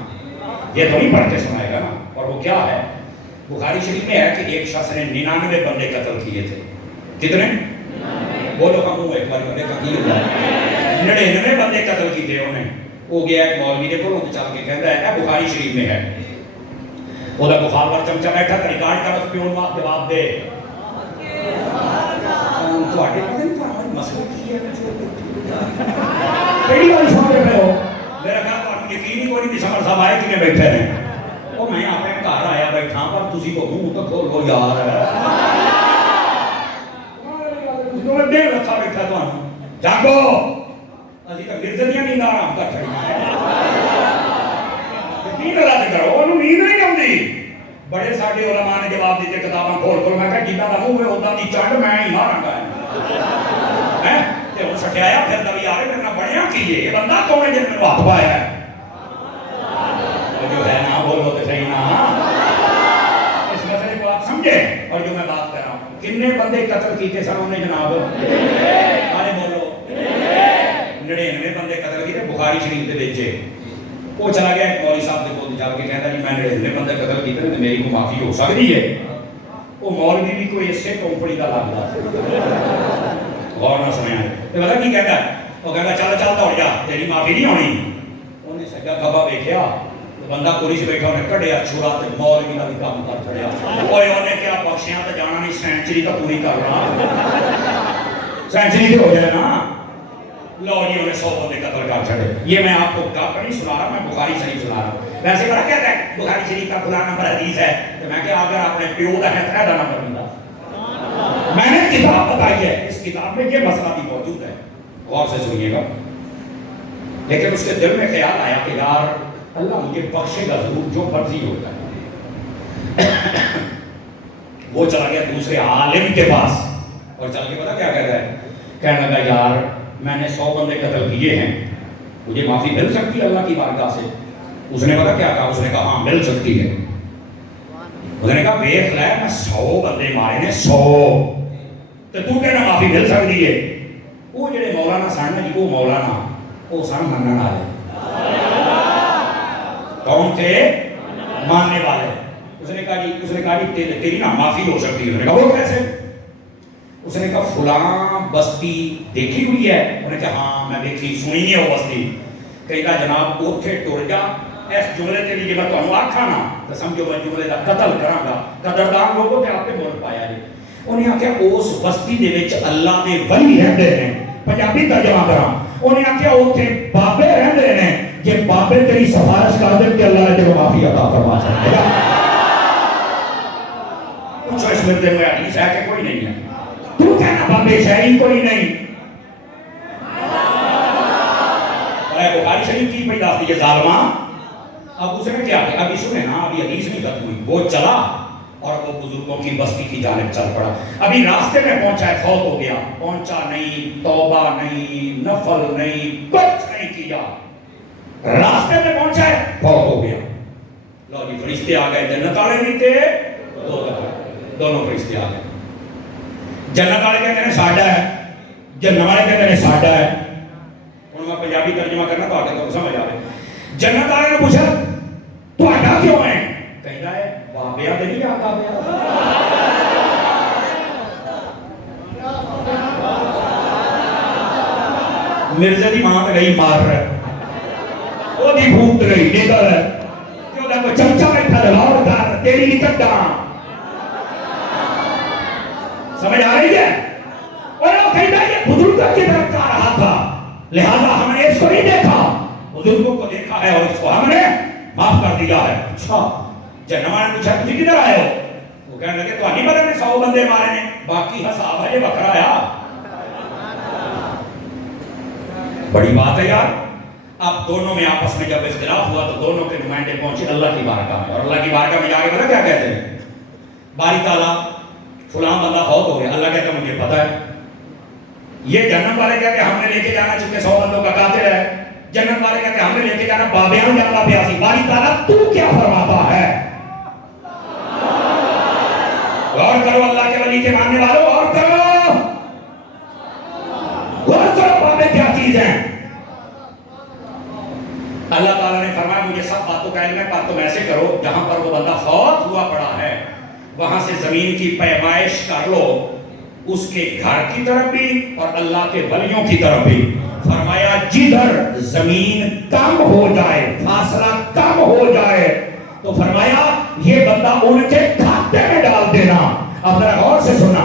یہ تو نہیں پڑھ کے سنائے گا نا، اور وہ کیا ہے؟ بخاری شریف میں ہے کہ ایک شخص نے 99 بندے قتل کیے تھے، کتنے؟ بولو ہم ایک بار بندے کا کی ہوگا، 99 بندے قتل کی تھے انہیں، وہ گیا ایک مولوی نے کو چل کے کہتا ہے اے بخاری شریف میں ہے، وہ دا بخار پر چمچہ بیٹھا تھا ریکارڈ کر اس پیون بات جواب دے، تھوڑے پتہ نہیں تھوڑا مسئلہ کی ہے پہلی بار سن رہے ہو میرا خیال تھوڑا یقین ہی کوئی نہیں سمر صاحب آئے کہ بیٹھے ہیں وہ میں اپنے گھر آیا بیٹھا پر تسی کو منہ تو کھولو یار دیر رکھا بیٹھا تمہیں جاگو ابھی تک گردنیاں نیند آرام کر چڑھنا ہے یقین اللہ سے کرو انہوں نیند نہیں آتی بڑے ساڈے علماء نے جواب دیتے کتاباں کھول کھول میں کہا جنہ دا منہ ہے ادا دی چنڈ میں ہی مارا گا ہے تے وہ سٹیایا پھر دبی آ رہے میرا بڑیاں کی یہ بندہ کون ہے جن میں ہاتھ پایا ہے جو ہے نا بولو تو صحیح نا اس مسئلے کو آپ سمجھے اور جو میں بات کر رہا ہوں کتنے بندے قتل کیتے سن انہیں جناب آنے بولو 99 بندے قتل کیتے بخاری شریف دے وچ وہ چلا گیا ایک مولوی صاحب دے کول جا کے کہندا جی میں 99 بندے قتل کیتے تے میری کو معافی ہو سکتی ہے وہ مولوی بھی کوئی اسے کمپنی دا لگدا غور نہ سنیا تے پتہ کی کہندا وہ کہندا چل چل دوڑ جا تیری معافی نہیں ہونی انہیں سجا کھبا ویکھیا بندہ پولیس بیٹھا انہیں کڑیا چھڑا تے مولوی دا بھی کام کر چھڑیا اوئے انہیں کیا بخشیاں تے جانا نہیں سینچری تا پوری کرنا سینچری تے ہو جائے نا لو جی انہیں 100 بندے قتل کر چھڑے یہ میں آپ کو گپ نہیں سنا رہا میں بخاری شریف سنا رہا ہوں ویسے بڑا کہتا ہے بخاری شریف کا فلاں نمبر حدیث ہے تو میں کہ اگر آپ نے پیو دا ہے تھا نمبر ملا میں نے کتاب بتائی ہے اس کتاب میں یہ مسئلہ بھی موجود ہے غور سے سنیے گا لیکن اس کے دل میں خیال آیا کہ یار اللہ مجھے بخشے گا ضرور جو مرضی ہوتا ہے وہ چلا گیا دوسرے عالم کے پاس اور چل کے پتا کیا کہتا ہے کہنے لگا یار میں نے 100 بندے قتل کیے ہیں مجھے معافی مل سکتی ہے اللہ کی بارگاہ سے اس نے پتا کیا کہا اس نے کہا ہاں مل سکتی ہے اس نے کہا ویکھ لے میں 100 بندے مارے نے 100 تو کہنا معافی مل سکتی ہے وہ جڑے مولانا سن جی وہ مولانا وہ سن منن والے کون تھے ماننے والے اس نے کہا جی تیری نا معافی ہو سکتی ہے اس نے کہا وہ کیسے اس نے کہا فلاں بستی دیکھی ہوئی ہے انہوں نے کہا ہاں میں دیکھی سنی نہیں ہے وہ بستی کہا جناب اوتھے ٹر جا اس جملے کے لیے میں تمہیں آکھا نا تو سمجھو میں جملے کا قتل کراں گا قدردان لوگوں کے آپ پہ مول پایا جی انہیں آکھیا اس بستی دے وچ اللہ دے ولی رہندے ہیں پنجابی ترجمہ کراں انہیں آکھیا اوتھے بابے رہندے ہیں جے بابے تیری سفارش کر دے کہ اللہ نے تیرے معافی عطا فرما سکے گا کچھ اس میں دے میں حدیث ہے کہ کوئی نہیں ہے تو کہنا بابے شہری کوئی نہیں بخاری شریف کی پہی داخلی ہے ظالمہ اب اس نے کیا کہ ابھی سنے نا ابھی حدیث نہیں ختم ہوئی وہ چلا اور وہ بزرگوں کی بستی کی جانب چل پڑا ابھی راستے میں پہنچا ہے فوت ہو گیا پہنچا نہیں توبہ نہیں نفل نہیں کچھ نہیں کیا راستے میں پہنچا ہے فوت ہو گیا لو جی فرشتے آ گئے جنت والے نہیں تھے دونوں فرشتے آ گئے جنت والے کہتے ہیں ساڈا ہے جنت والے کہتے ہیں ساڈا ہے ہوں میں پنجابی ترجمہ کرنا تو آگے تو سمجھ آ رہے جنت والے نے پوچھا تو آڈا کیوں ہے کہتا ہے بابیا دے نہیں آتا مرزا دی ماں گئی مار رہا ہے وہ دی بھوت رہی نکل ہے کیوں نہ کوئی چمچا بیٹھا لاؤ دار تیری نہیں چڈا سمجھ آ رہی ہے اور وہ کہتا ہے یہ بزرگوں کی طرف جا رہا تھا لہذا ہم نے اس کو نہیں دیکھا بزرگوں کو دیکھا ہے اور اس کو ہم نے معاف کر دیا ہے اچھا جنوان نے پوچھا تجھے کدھر آئے ہو وہ کہنے لگے تو نہیں پتا میں 100 بندے مارے نے باقی حساب ہے یہ بکرا آیا بڑی بات ہے یار اب دونوں میں آپس میں جب اختلاف ہوا تو دونوں کے نمائندے پہنچے اللہ کی بارگاہ میں اور اللہ کی بارگاہ میں جا کے پتا کیا کہتے ہیں باری تعالیٰ فلاں بندہ فوت ہو گیا اللہ کہتا ہے مجھے پتا ہے یہ جنت والے کہتے ہیں ہم نے لے کے جانا چونکہ 100 بندوں کا قاتل ہے جنت والے کہتے ہیں ہم نے لے کے جانا بابیاں جانا پیاسی باری تعالیٰ تو کیا فرماتا ہے غور کرو اللہ کے ولی کے ماننے والوں غور کرو بابے کیا چیز ہیں اللہ تعالیٰ نے فرمایا مجھے سب باتوں کا علم ہے پر تم ایسے کرو جہاں پر وہ بندہ فوت ہوا پڑا ہے وہاں سے زمین کی پیمائش کر لو اس کے گھر کی طرف بھی اور اللہ کے ولیوں کی طرف بھی فرمایا جدھر زمین کم ہو جائے فاصلہ کم ہو جائے تو فرمایا یہ بندہ ان کے کھاتے میں ڈال دینا اب ذرا غور سے سنا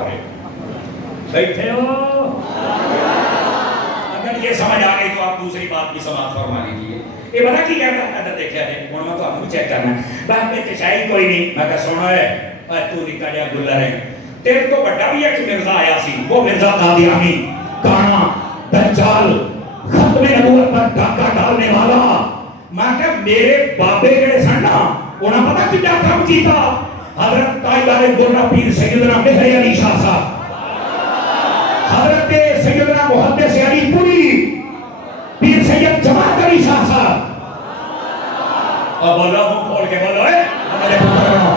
کرے. بیٹھے ہو؟ اگر یہ سمجھ آ گئی تو آپ دوسری بات بھی سماعت فرما لیجیے. یہ بڑا کی کہتا ہے ادھر دیکھا ہے ہوں میں تو آپ کو چیک کرنا ہے بات میں چشائی کوئی نہیں میں کہا سونا ہے تو نکا جا گلر ہے تیرے تو بڑا بھی ایک مرزا آیا سی وہ مرزا قادیانی کانا دجال ختم نبوت پر ڈاکہ ڈالنے والا. میں کہا میرے بابے جڑے سن نا انہاں پتہ کیا کام کیتا حضرت تائیدار گولڈا پیر سیدنا مہر علی شاہ صاحب حضرت سیدنا محدث علی پوری پیر سید جماعت علی شاہ صاحب اب بولا ہوں کھول کے بولو ہمارے پتر بنو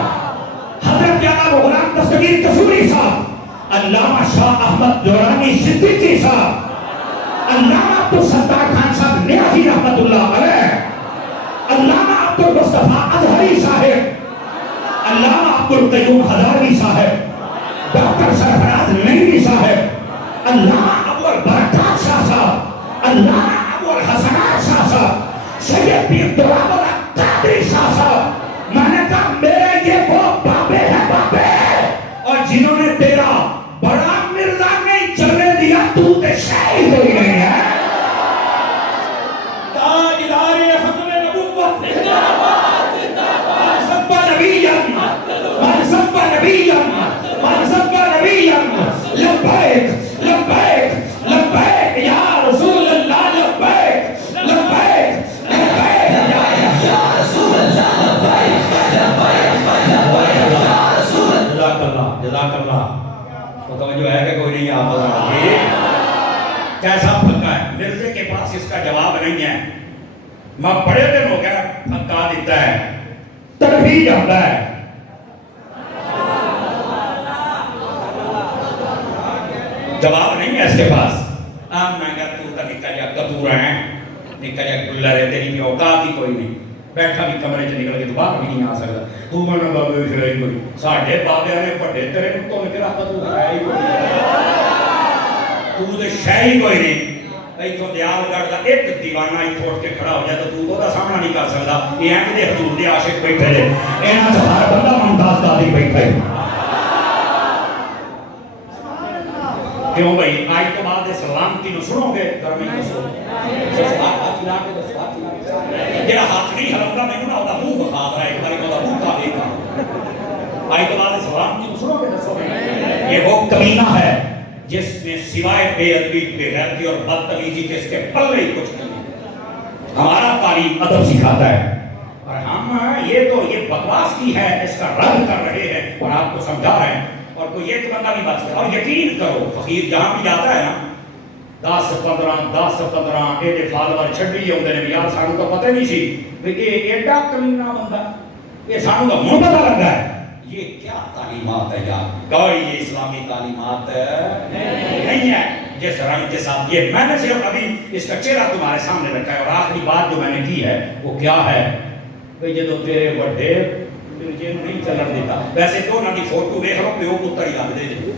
حضرت جناب غلام دستگیر قصوری صاحب علامہ شاہ احمد دورانی صدیقی صاحب علامہ عبدالستار خان صاحب نیازی رحمت اللہ علیہ علامہ عبدالمصطفیٰ اظہری صاحب علامہ عبدالقیوم ہزاروی صاحب ڈاکٹر سرفراز نعیمی صاحب علامہ ابو البرکات شاہ صاحب علامہ ابو الحسنات شاہ صاحب سید پیر دوران قادری شاہ صاحب. میں نے کہا میرے یہ وہ بابے ہیں بابے اور جنہوں نے تیرا بڑا مرزا نہیں چلنے دیا تو تے شاہد ہوئی نہیں ہے. تاجدار ختم نبوت زندہ باد زندہ باد سب نبیاں من سب نبیاں من سب نبیاں لبیک لبیک لبیک یا رسول اللہ لبیک لبیک لبیک یا رسول اللہ لبیک لبیک لبیک یا رسول اللہ. جزاک اللہ. تو توجہ ہے کہ کوئی نہیں آپ بتا کیسا پھکا ہے مرزے کے پاس اس کا جواب نہیں ہے. میں بڑے دن ہو گیا پھکا دیتا ہے تکفیر جاتا ہے. جواب نہیں ہے اس کے پاس. اب میں کہا تو تا نکا جا کتورا ہے نکا جا گلر ہے تیری میں اوقات ہی کوئی نہیں. بیٹھا بھی کمرے سے نکل کے تو باہر بھی نہیں آ سکتا. تو میں نے بابے شرائی کوئی ساڑھے بابے نے پڑھے تیرے تو نکل رہا تو ہے ہی کوئی تو شاہی کوئی نہیں. ایتھوں دیال گڑھ دا ایک دیوانہ ایتھوں اٹھ کے کھڑا ہو جائے تو تو دا سامنا نہیں کر سکتا. یہ ہیں کہ حضور دے عاشق بیٹھے دے اینا سے ہر بندہ ممتاز قادری بیٹھے. کیوں بھائی آج تو بعد سلامتی نو سنو گے گرمی کو سنو ہاتھ لا کے دس ہاتھ جڑا ہاتھ نہیں ہلاؤں میں نہ ہوتا منہ بخات رہا ہے ایک باری کو منہ کا دیکھا. آج تو بعد سلامتی نو سنو گے دسو گے یہ وہ کمینہ ہے جس نے سوائے بے ادبی بے غیرتی اور بدتمیزی کے اس کے پلے ہی کچھ نہیں. ہمارا تعلیم ادب سکھاتا ہے اور ہم یہ بکواس کی ہے اس کا رد کر رہے ہیں اور آپ کو سمجھا رہے ہیں اور کوئی ایک بندہ نہیں بچتا. اور یقین کرو فقیر جہاں بھی جاتا ہے نا 10-15 ایڈے فالوور چھڑی ہوندے نے یار سانو تو پتہ نہیں سی کہ ایڈا کمینہ بندہ یہ سانو تو ہن پتہ لگا ہے. یہ کیا تعلیمات ہے یار کوئی یہ اسلامی تعلیمات نہیں ہے جس رنگ کے ساتھ. یہ میں نے صرف ابھی اس کا چہرہ تمہارے سامنے رکھا ہے اور آخری بات جو میں نے کی ہے وہ کیا ہے کہ جدو تیرے بڑے تجھے نہیں چلن دیتا. ویسے تو نہ دی فوٹو دیکھ لو پیو پتر ہی لگ دے جی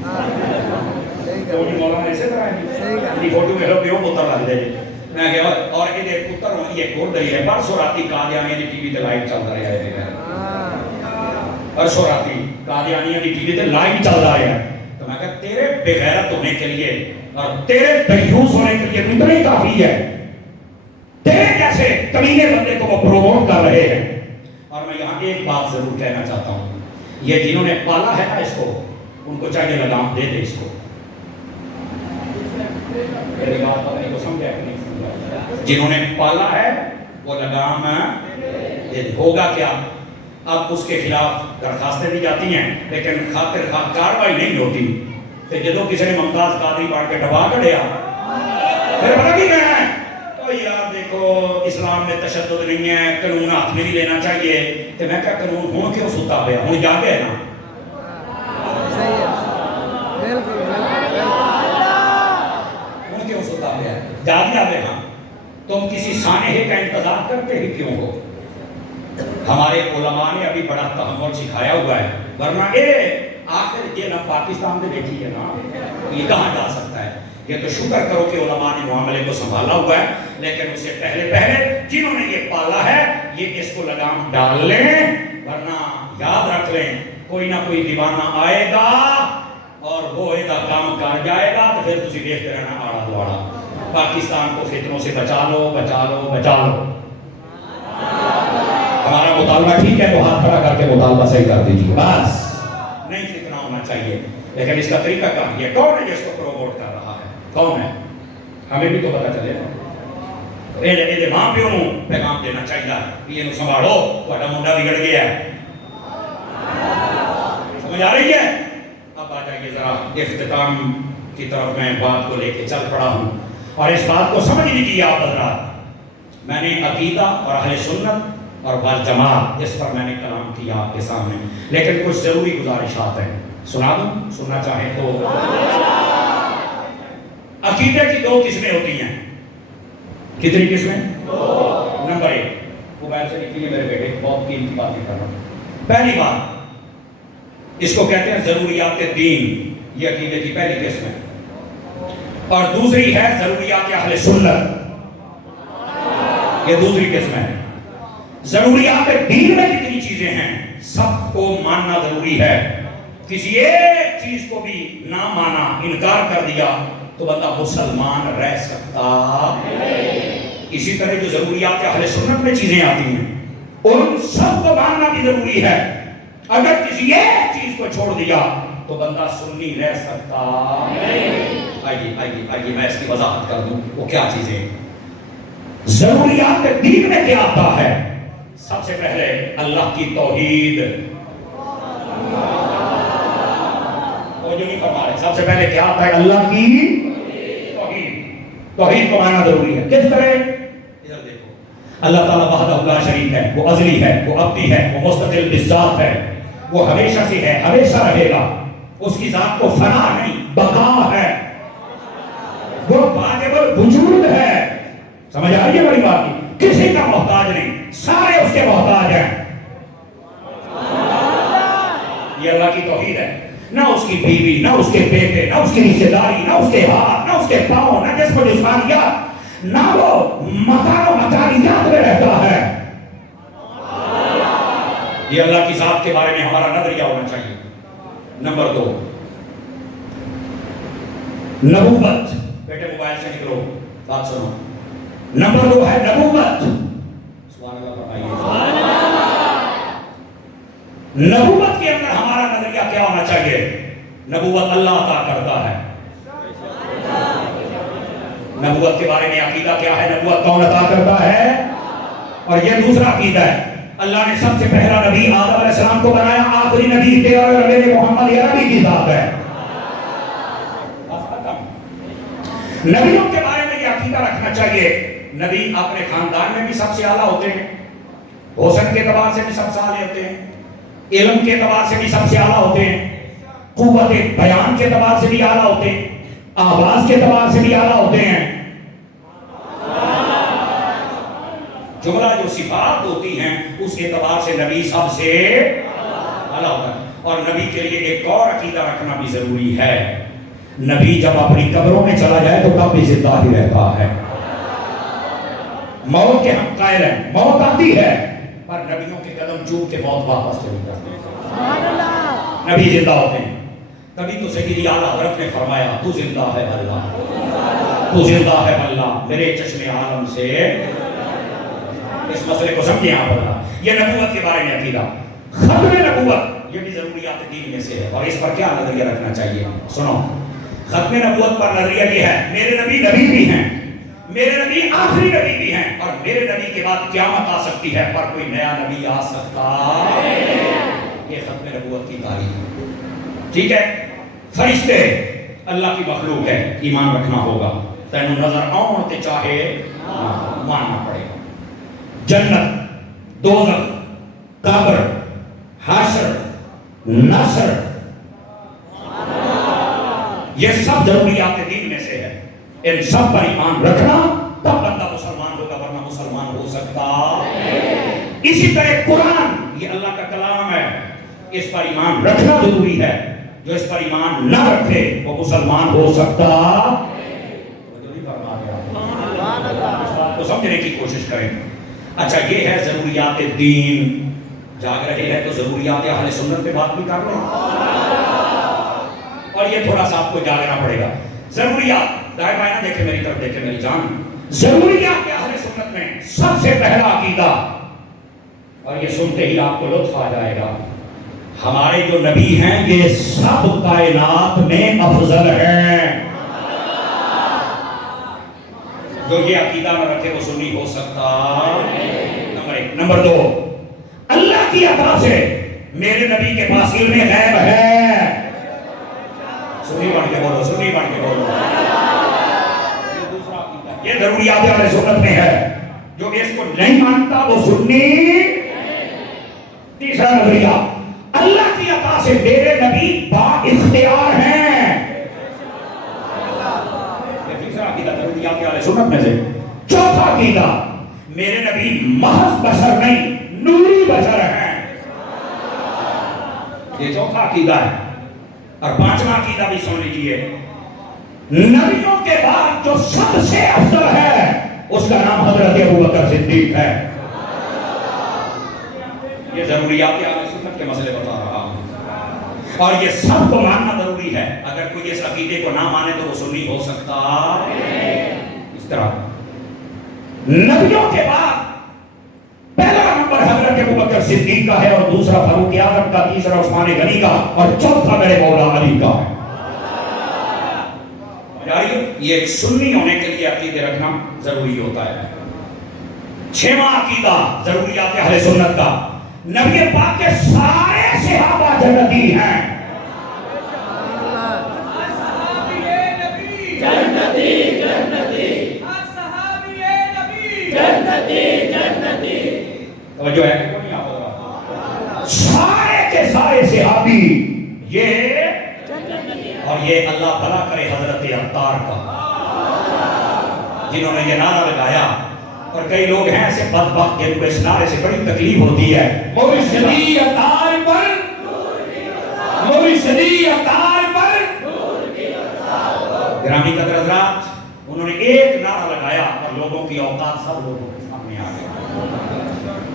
کوئی مولانا ایسے طرح ہے دی فوٹو دیکھ لو پیو پتر لگ دے جی. میں کہا اور یہ پتر ہونے یہ گھوڑ دری ہے پرسوں راتی قادیانی دی ٹی وی تے لائیو چل رہا ہے پرسوں راتی قادیانی دی ٹی وی تے لائیو چل رہا ہے. تو میں کہا تیرے بے غیرت ہونے کے لیے اور تیرے دیوس ہونے کے لیے اتنا ہی کافی ہے. تیرے جیسے کمینے بندے کو وہ پروموٹ کر رہے ہیں. اور میں یہاں ایک بات ضرور کہنا چاہتا ہوں یہ جنہوں نے پالا ہے نا اس کو ان کو چاہیے لگام دے دے اس کو. میری بات پتہ نہیں کو سمجھا کہ نہیں سمجھا. جنہوں نے پالا ہے وہ لگام دے دے. ہوگا کیا اب اس کے خلاف درخواستیں دی جاتی ہیں لیکن خاطر خواہ کاروائی نہیں ہوتی. تو جدو کسی نے ممتاز قادری پاڑ کے ڈبا کر دیا پھر پتہ کی کہنا ہے تو یار دیکھو اسلام میں تشدد نہیں ہے قانون ہاتھ میں نہیں لینا چاہیے. تو میں کہا قانون ہوں کیوں ستا پیا ہوں جا کے ہے نا ہوں کیوں ستا پیا جا دیا بے ہاں. تم کسی سانحے کا انتظار کرتے ہی کیوں ہو. ہمارے علماء نے ابھی بڑا تحمل سکھایا ہوا ہے ورنہ آخر یہ نہ پاکستان میں دیکھی ہے نا یہ کہاں جا سکتا ہے. یہ تو شکر کرو کہ علماء نے معاملے کو سنبھالا ہوا ہے لیکن اس سے پہلے جنہوں نے یہ پالا ہے یہ اس کو لگام ڈال لیں ورنہ یاد رکھ لیں کوئی نہ کوئی دیوانہ آئے گا اور وہ ایدا کام کر جائے گا تو پھر تسی دیکھتے رہنا آڑا دوڑا. پاکستان کو فتنوں سے بچا لو بچا لو بچا لو. ہمارا مطالبہ ٹھیک ہے تو ہاتھ کھڑا کر کے مطالبہ صحیح کر دیجیے بس. نہیں فتنہ ہونا چاہیے لیکن اس کا طریقہ کیا ہے؟ کون ہے جس کو پروموٹ کر رہا ہے؟ کون ہے؟ ہمیں بھی تو پتہ چلے نا. یہ ماں پیوں پیغام دینا چاہیے کہ یہ سنبھالو تہاڈا منڈا بگڑ گیا ہے. سمجھ آ رہی ہے؟ اب آ جائیے ذرا اختتام کی طرف. میں بات کو لے کے چل پڑا ہوں اور اس بات کو سمجھ لیجیے آپ حضرات. میں نے عقیدہ اور اہل سنت اور والجماعت اس پر میں نے کلام کیا آپ کے سامنے, لیکن کچھ ضروری گزارشات ہیں. سنا دوں؟ سننا چاہیں تو. عقیدے کی دو قسمیں ہوتی ہیں. کتنی قسمیں؟ دو. نمبر ایک, موبائل سے نکلیے میرے بیٹے, بہت قیمتی باتیں کر رہا ہوں. پہلی بات اس کو کہتے ہیں ضروریات دین, یہ عقیدے کی پہلی قسم ہے. اور دوسری ہے ضروریات اہل سنت, یہ دوسری قسم ہے. ضروریات دین میں جتنی چیزیں ہیں سب کو ماننا ضروری ہے. کسی ایک چیز کو بھی نہ مانا, انکار کر دیا تو بندہ مسلمان رہ سکتا. اسی طرح جو ضروریات اہل سنت میں چیزیں آتی ہیں ان سب کو ماننا بھی ضروری ہے. اگر کسی ایک چیز کو چھوڑ دیا تو بندہ سنی رہ سکتا. آئیے میں اس کی وضاحت کر دوں وہ کیا چیزیں. ضروریات دین میں کیا آتا ہے؟ سب سے پہلے اللہ کی توحید. وہ جو نہیں فرما رہے, سب سے پہلے کیا آتا ہے؟ اللہ کی توحید. توحید کو ماننا ضروری ہے. کس طرح؟ ادھر دیکھو, اللہ تعالیٰ وحدہ لا شریک ہے, وہ ازلی ہے, وہ ابدی ہے, وہ مستقل بالذات ہے, وہ ہمیشہ سے ہے, ہمیشہ رہے گا. اس کی ذات کو فنا نہیں بقا ہے, وہ واجب الوجود ہے. سمجھ آ رہی ہے بڑی بات کی؟ کسی کا محتاج نہیں, سارے اس کے محتاج ہیں. یہ اللہ کی توحید ہے. نہ اس کی بیوی, نہ اس کے بیٹے, نہ اس کی رشتہ داری, نہ اس کے ہاتھ, نہ اس کے پاؤں, نہ جسم و جسمانیات, نہ وہ مکان و مکانیات میں رہتا ہے. یہ اللہ کی ذات کے بارے میں ہمارا نظریہ ہونا چاہیے. نمبر دو, نبوت. بیٹے موبائل سے نکلو, بات سنو. نمبر دو ہے نبوت. سبحان اللہ فرمائیے. نبوت کے اندر ہمارا نظریہ کیا ہونا چاہیے؟ نبوت اللہ عطا کرتا ہے. نبوت کے بارے میں عقیدہ کیا ہے؟ نبوت کون عطا کرتا ہے؟ اور یہ دوسرا عقیدہ ہے, اللہ نے سب سے پہلا نبی آدم علیہ السلام کو بنایا, آخری نبی تیرا اور میرے محمد یہ نبی کی ذات ہے. نبیوں کے بارے میں یہ عقیدہ رکھنا چاہیے, نبی اپنے خاندان میں بھی سب سے اعلیٰ ہوتے ہیں, حسن کے اعتبار سے بھی سب سے اعلیٰ ہوتے ہیں, علم کے اعتبار سے بھی سب سے اعلیٰ ہوتے ہیں, قوت بیان کے اعتبار سے بھی اعلیٰ ہوتے ہیں, آواز کے اعتبار سے بھی اعلیٰ ہوتے ہیں. جملہ جو صفات ہوتی ہیں اس کے اعتبار سے نبی سب سے اعلیٰ ہوتا ہے. اور نبی کے لیے ایک اور عقیدہ رکھنا بھی ضروری ہے, نبی جب اپنی قبروں میں چلا جائے تو تب بھی زندہ ہی رہتا ہے. موت کے ہم قائل ہیں, موت آتی ہے پر نبیوں کے قدم چوم کے موت واپس چلی جاتی ہے. نبی زندہ ہوتے ہیں. تبھی تو سیدی اعلیٰ حضرت نے فرمایا, تو زندہ ہے اللہ, تو زندہ ہے اللہ, میرے چشم عالم سے. اس مسئلے کو سمجھیں آپ حضرات. یہ نبوت کے بارے میں عقیدہ. ختم نبوت یہ بھی ضروریات دین میں سے ہے, اور اس پر کیا نظریہ رکھنا چاہیے؟ سنو, ختم نبوت پر نظریہ یہ ہے, میرے نبی نبی بھی ہیں, میرے نبی آخری نبی بھی ہیں, اور میرے نبی کے بعد قیامت آ سکتی ہے پر کوئی نیا نبی آ سکتا. یہ ختم نبوت کی تاریخ. ٹھیک ہے, فرشتے اللہ کی مخلوق ہے, ایمان رکھنا ہوگا. تینوں نظر آؤں تے چاہے ماننا پڑے گا. جنت, دوزخ, قبر, حشر, نشر, یہ سب ضروریات دین میں سے ہے. ان سب پر ایمان رکھنا تب بندہ مسلمان ہوگا, ورنہ مسلمان ہو سکتا. اسی طرح قرآن یہ اللہ کا کلام ہے, اس پر ایمان رکھنا ضروری ہے. جو اس پر ایمان نہ رکھے وہ مسلمان ہو سکتا. اس بات کو سمجھنے کی کوشش کریں. اچھا, یہ ہے ضروریات دین. جاگ رہے ہیں تو ضروریات اہل سنت پہ بات بھی کر لیں. اور یہ تھوڑا سا آپ کو جاگنا پڑے گا. ضروریات دائیں بائیں نہ دیکھیں میری طرف, دیکھیں میری جان. ضروریات اہل سنت میں سب سے پہلا عقیدہ, اور یہ سنتے ہی آپ کو لطف آ جائے گا, ہمارے جو نبی ہیں یہ سب کائنات میں افضل ہیں. جو یہ عقیدہ نہ رکھے وہ سنی ہو سکتا. نمبر 1. نمبر 2, اللہ کی عطا سے میرے نبی کے پاس علم غیب ہے. سنی بن کے بولو, سنی بن کے بولو. یہ دوسرا عقیدہ, یہ ضروریات اہل سنت میں ہے. جو اس کو نہیں مانتا وہ سنی. تیسرا نظریہ, اللہ کی عطا سے میرے نبی با اختیار ہیں. یہ تیسرا عقیدہ ضروریات اہل سنت میں سے. چوتھا عقیدہ, میرے نبی محض بشر نہیں نوری بشر ہیں. یہ چوتھا عقیدہ ہے. اور پانچواں عقیدہ بھی سن لیجیے, نبیوں کے بعد جو سب سے افضل ہے اس کا نام حضرت ابوبکر صدیق ہے. یہ ضروریات اہل سنت کے مسئلے بتا رہا ہوں, اور یہ سب کو ماننا ضروری ہے. اگر کوئی اس عقیدے کو نہ مانے تو وہ سنی ہو سکتا. اس طرح نبیوں کے بعد پہلا نمبر حضرت ابوبکر صدیق کا ہے, اور دوسرا فاروق اعظم کا, تیسرا عثمان غنی کا, اور چوتھا میرے مولا علی کا ہے. یہ ایک سنی ہونے کے لیے عقیدے رکھنا ضروری ہوتا ہے. چھواں عقیدہ ضروریات اہل سنت کا, نبی پاک کے سارے صحابہ جنتی ہیں. توجہ ہے کہ کوئی آپ ہوگا, سارے کے سارے صحابی یہ, اور یہ اللہ بھلا کرے حضرت عطار کا جنہوں نے یہ نعرہ لگایا. اور کئی لوگ ہیں ایسے بدبخت جن کو اس نعرے سے بڑی تکلیف ہوتی ہے, مرشدی عطار پر, مرشدی عطار پر. گرامی قدر حضرات, انہوں نے ایک نعرہ لگایا اور لوگوں کی اوقات سب لوگوں کے سامنے آ گئی.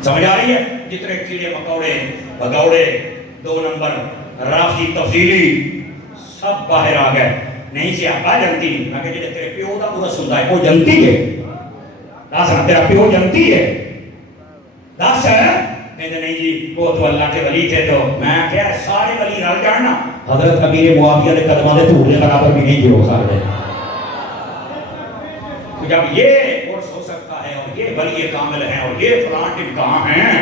سمجھ آ رہی ہے؟ جتنے کیڑے مکوڑے بھگوڑے 2 نمبر رافی تفصیلی سب باہر آ گئے. نہیں سے آقا جنتی, میں کہ جیسے تیرے پیو دا پورا سنتا ہے, وہ جنتی ہے. دس تیرا پیو جنتی ہے, دس ہے. کہتے نہیں جی وہ تو اللہ کے ولی تھے. تو میں کہا سارے ولی رل جاننا, حضرت امیر معاویہ نے قدمہ دے دھوڑے برابر بھی نہیں جو سارے. جب یہ عرص ہو سکتا ہے اور یہ ولی کامل ہیں اور یہ فلان ٹیم کہاں ہیں,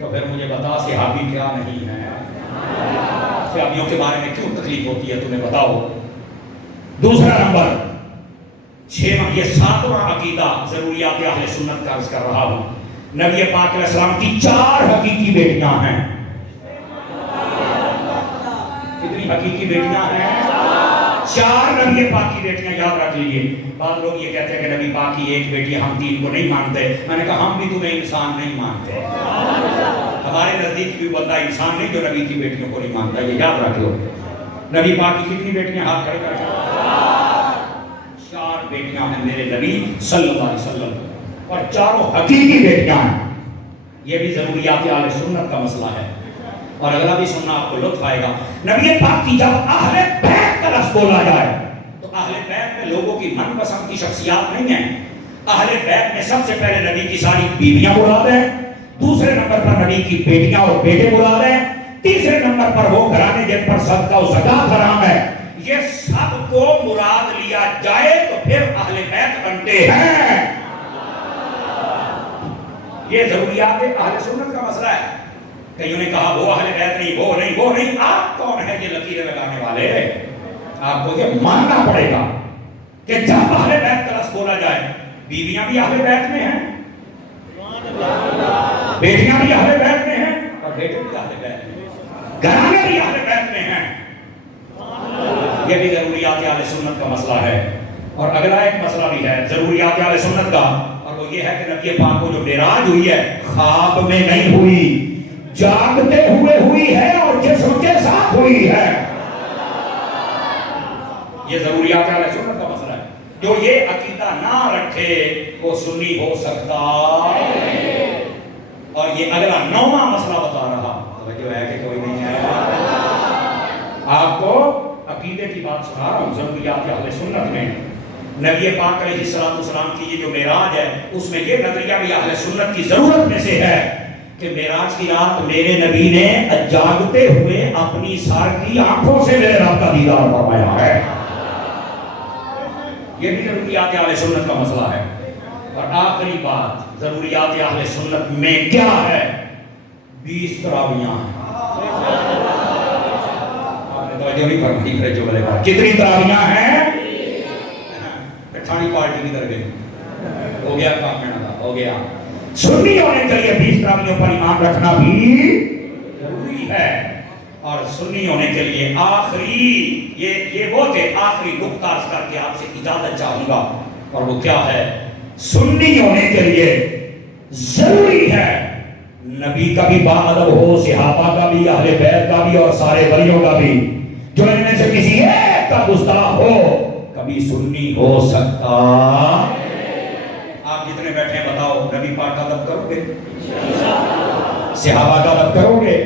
تو پھر مجھے بتا صحابی کیا نہیں ہے. صحابیوں کے بارے میں کیوں تکلیف ہوتی ہے تمہیں بتاؤ. دوسرا نمبر 6واں, یہ 7واں عقیدہ ضروریات اہل سنت کا عرض کر رہا ہوں. نبی پاک علیہ السلام کی 4 حقیقی بیٹیاں ہیں. کتنی حقیقی بیٹیاں ہیں؟ 4 نبی پاک کی بیٹیاں. یاد رکھ لیجیے. بعض لوگ یہ کہتے ہیں کہ نبی پاک کی ایک بیٹی, ہم 3 کو نہیں مانتے. میں نے کہا ہم بھی تمہیں انسان نہیں مانتے. ہمارے نزدیک بھی بندہ انسان نہیں جو نبی کی بیٹیوں کو نہیں مانتا. یہ یاد رکھ لو. نبی پاک کی کتنی بیٹیاں؟ ہاتھ کھڑے کر کے 4 بیٹیاں ہیں میرے نبی صلی اللہ علیہ وسلم, اور 4 حقیقی بیٹیاں ہیں. یہ بھی ضروریات اہل سنت کا مسئلہ ہے, اور اگلا بھی سننا آپ کو لطف آئے گا. نبی پاک کی جب اہل بیت کا لفظ بولا جائے تو اہل بیت میں لوگوں کی من پسند کی شخصیات نہیں ہیں. اہل بیت میں سب سے پہلے نبی کی ساری بیویاں مراد ہیں, دوسرے نمبر پر نبی کی بیٹیاں اور بیٹے مراد ہیں, تیسرے نمبر پر وہ گھرانے جن پر صدقہ و زکات حرام ہے. یہ سب کو مراد لیا جائے تو پھر اہل بیت بنتے ہیں. یہ ضروریات اہل سنت کا مسئلہ ہے. کئیوں نے کہا وہ اہل بیت نہیں, وہ نہیں, وہ نہیں. آپ کون ہیں یہ لکیریں لگانے والے؟ آپ کو یہ ماننا پڑے گا کہ جب اہل بیت کا لفظ بولا جائے, بیویاں بھی اہل بیت میں ہیں, بیٹیاں بھی اہل بیت میں ہیں, اور بیٹے بھی اہل بیت میں ہیں, گھرانے بھی اہل بیت میں ہیں. یہ بھی ضروریات اہل سنت کا مسئلہ ہے. اور اگلا ایک مسئلہ بھی ہے ضروریات اہل سنت کا, اور وہ یہ ہے کہ نبی پاک کو جو معراج ہوئی ہے خواب میں نہیں ہوئی, جاگتے ہوئے ہوئی ہے اور جسم کے ساتھ ہوئی ہے. یہ ضروریات اہل سنت کا مسئلہ ہے. جو یہ عقیدہ نہ رکھے وہ سنی ہو سکتا. اور یہ اگلا 9واں مسئلہ بتا رہا, جو ہے کہ کوئی نہیں ہے آپ کو عقیدے کی بات سنا رہا ہوں، ضروریات اہل سنت میں نبی پاک علیہ السلام کی یہ جو معراج ہے اس میں یہ نظریہ بھی اہل سنت کی ضرورت میں سے ہے کہ معراج کی رات میرے نبی نے جاگتے ہوئے اپنی سار کی آنکھوں سے میرے رب کا دیدار فرمایا ہے۔ یہ بھی ضروریات اہل سنت کا مسئلہ ہے۔ اور آخری بات ضروریات اہل سنت میں کیا ہے؟ 20 تراویحاں ہیں۔ آپ نے توجہ نہیں فرمائی میرے جملے پر، کتنی تراویحاں ہیں؟ پٹھانی پارٹی کی طرح گئی، ہو گیا کام میں نہ ہو گیا۔ سنی ہونے کے لیے 20 تراویحوں پر ایمان رکھنا بھی ضروری ہے، اور سنی ہونے کے لیے آخری یہ وہ کہ آخری نقطہ عرض کر کے آپ سے اجازت چاہوں گا، اور وہ کیا ہے؟ سنی ہونے کے لیے ضروری ہے نبی کا بھی باادب ہو، صحابہ کا بھی، اہل بیت کا بھی، اور سارے ولیوں کا بھی۔ جو ان میں سے کسی ایک کا گستاخ ہو کبھی سنی ہو سکتا؟ آپ جتنے بیٹھے ہیں بتاؤ، نبی پاک کا ادب کرو گے؟ صحابہ کا ادب کرو گے؟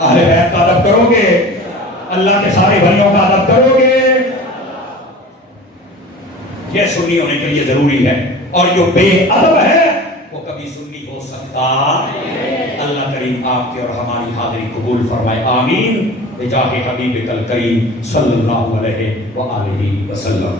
اہل بیت کا ادب کرو گے؟ اللہ کے سارے ولیوں کا ادب کرو گے؟ یہ سنی ہونے کے لیے ضروری ہے، اور جو بے ادب ہے وہ کبھی سنی ہو سکتا؟ اللہ کریم آپ کی اور ہماری حاضری قبول فرمائے، آمین، بجاہ حبیب کل کریم صلی اللہ علیہ وآلہ وسلم۔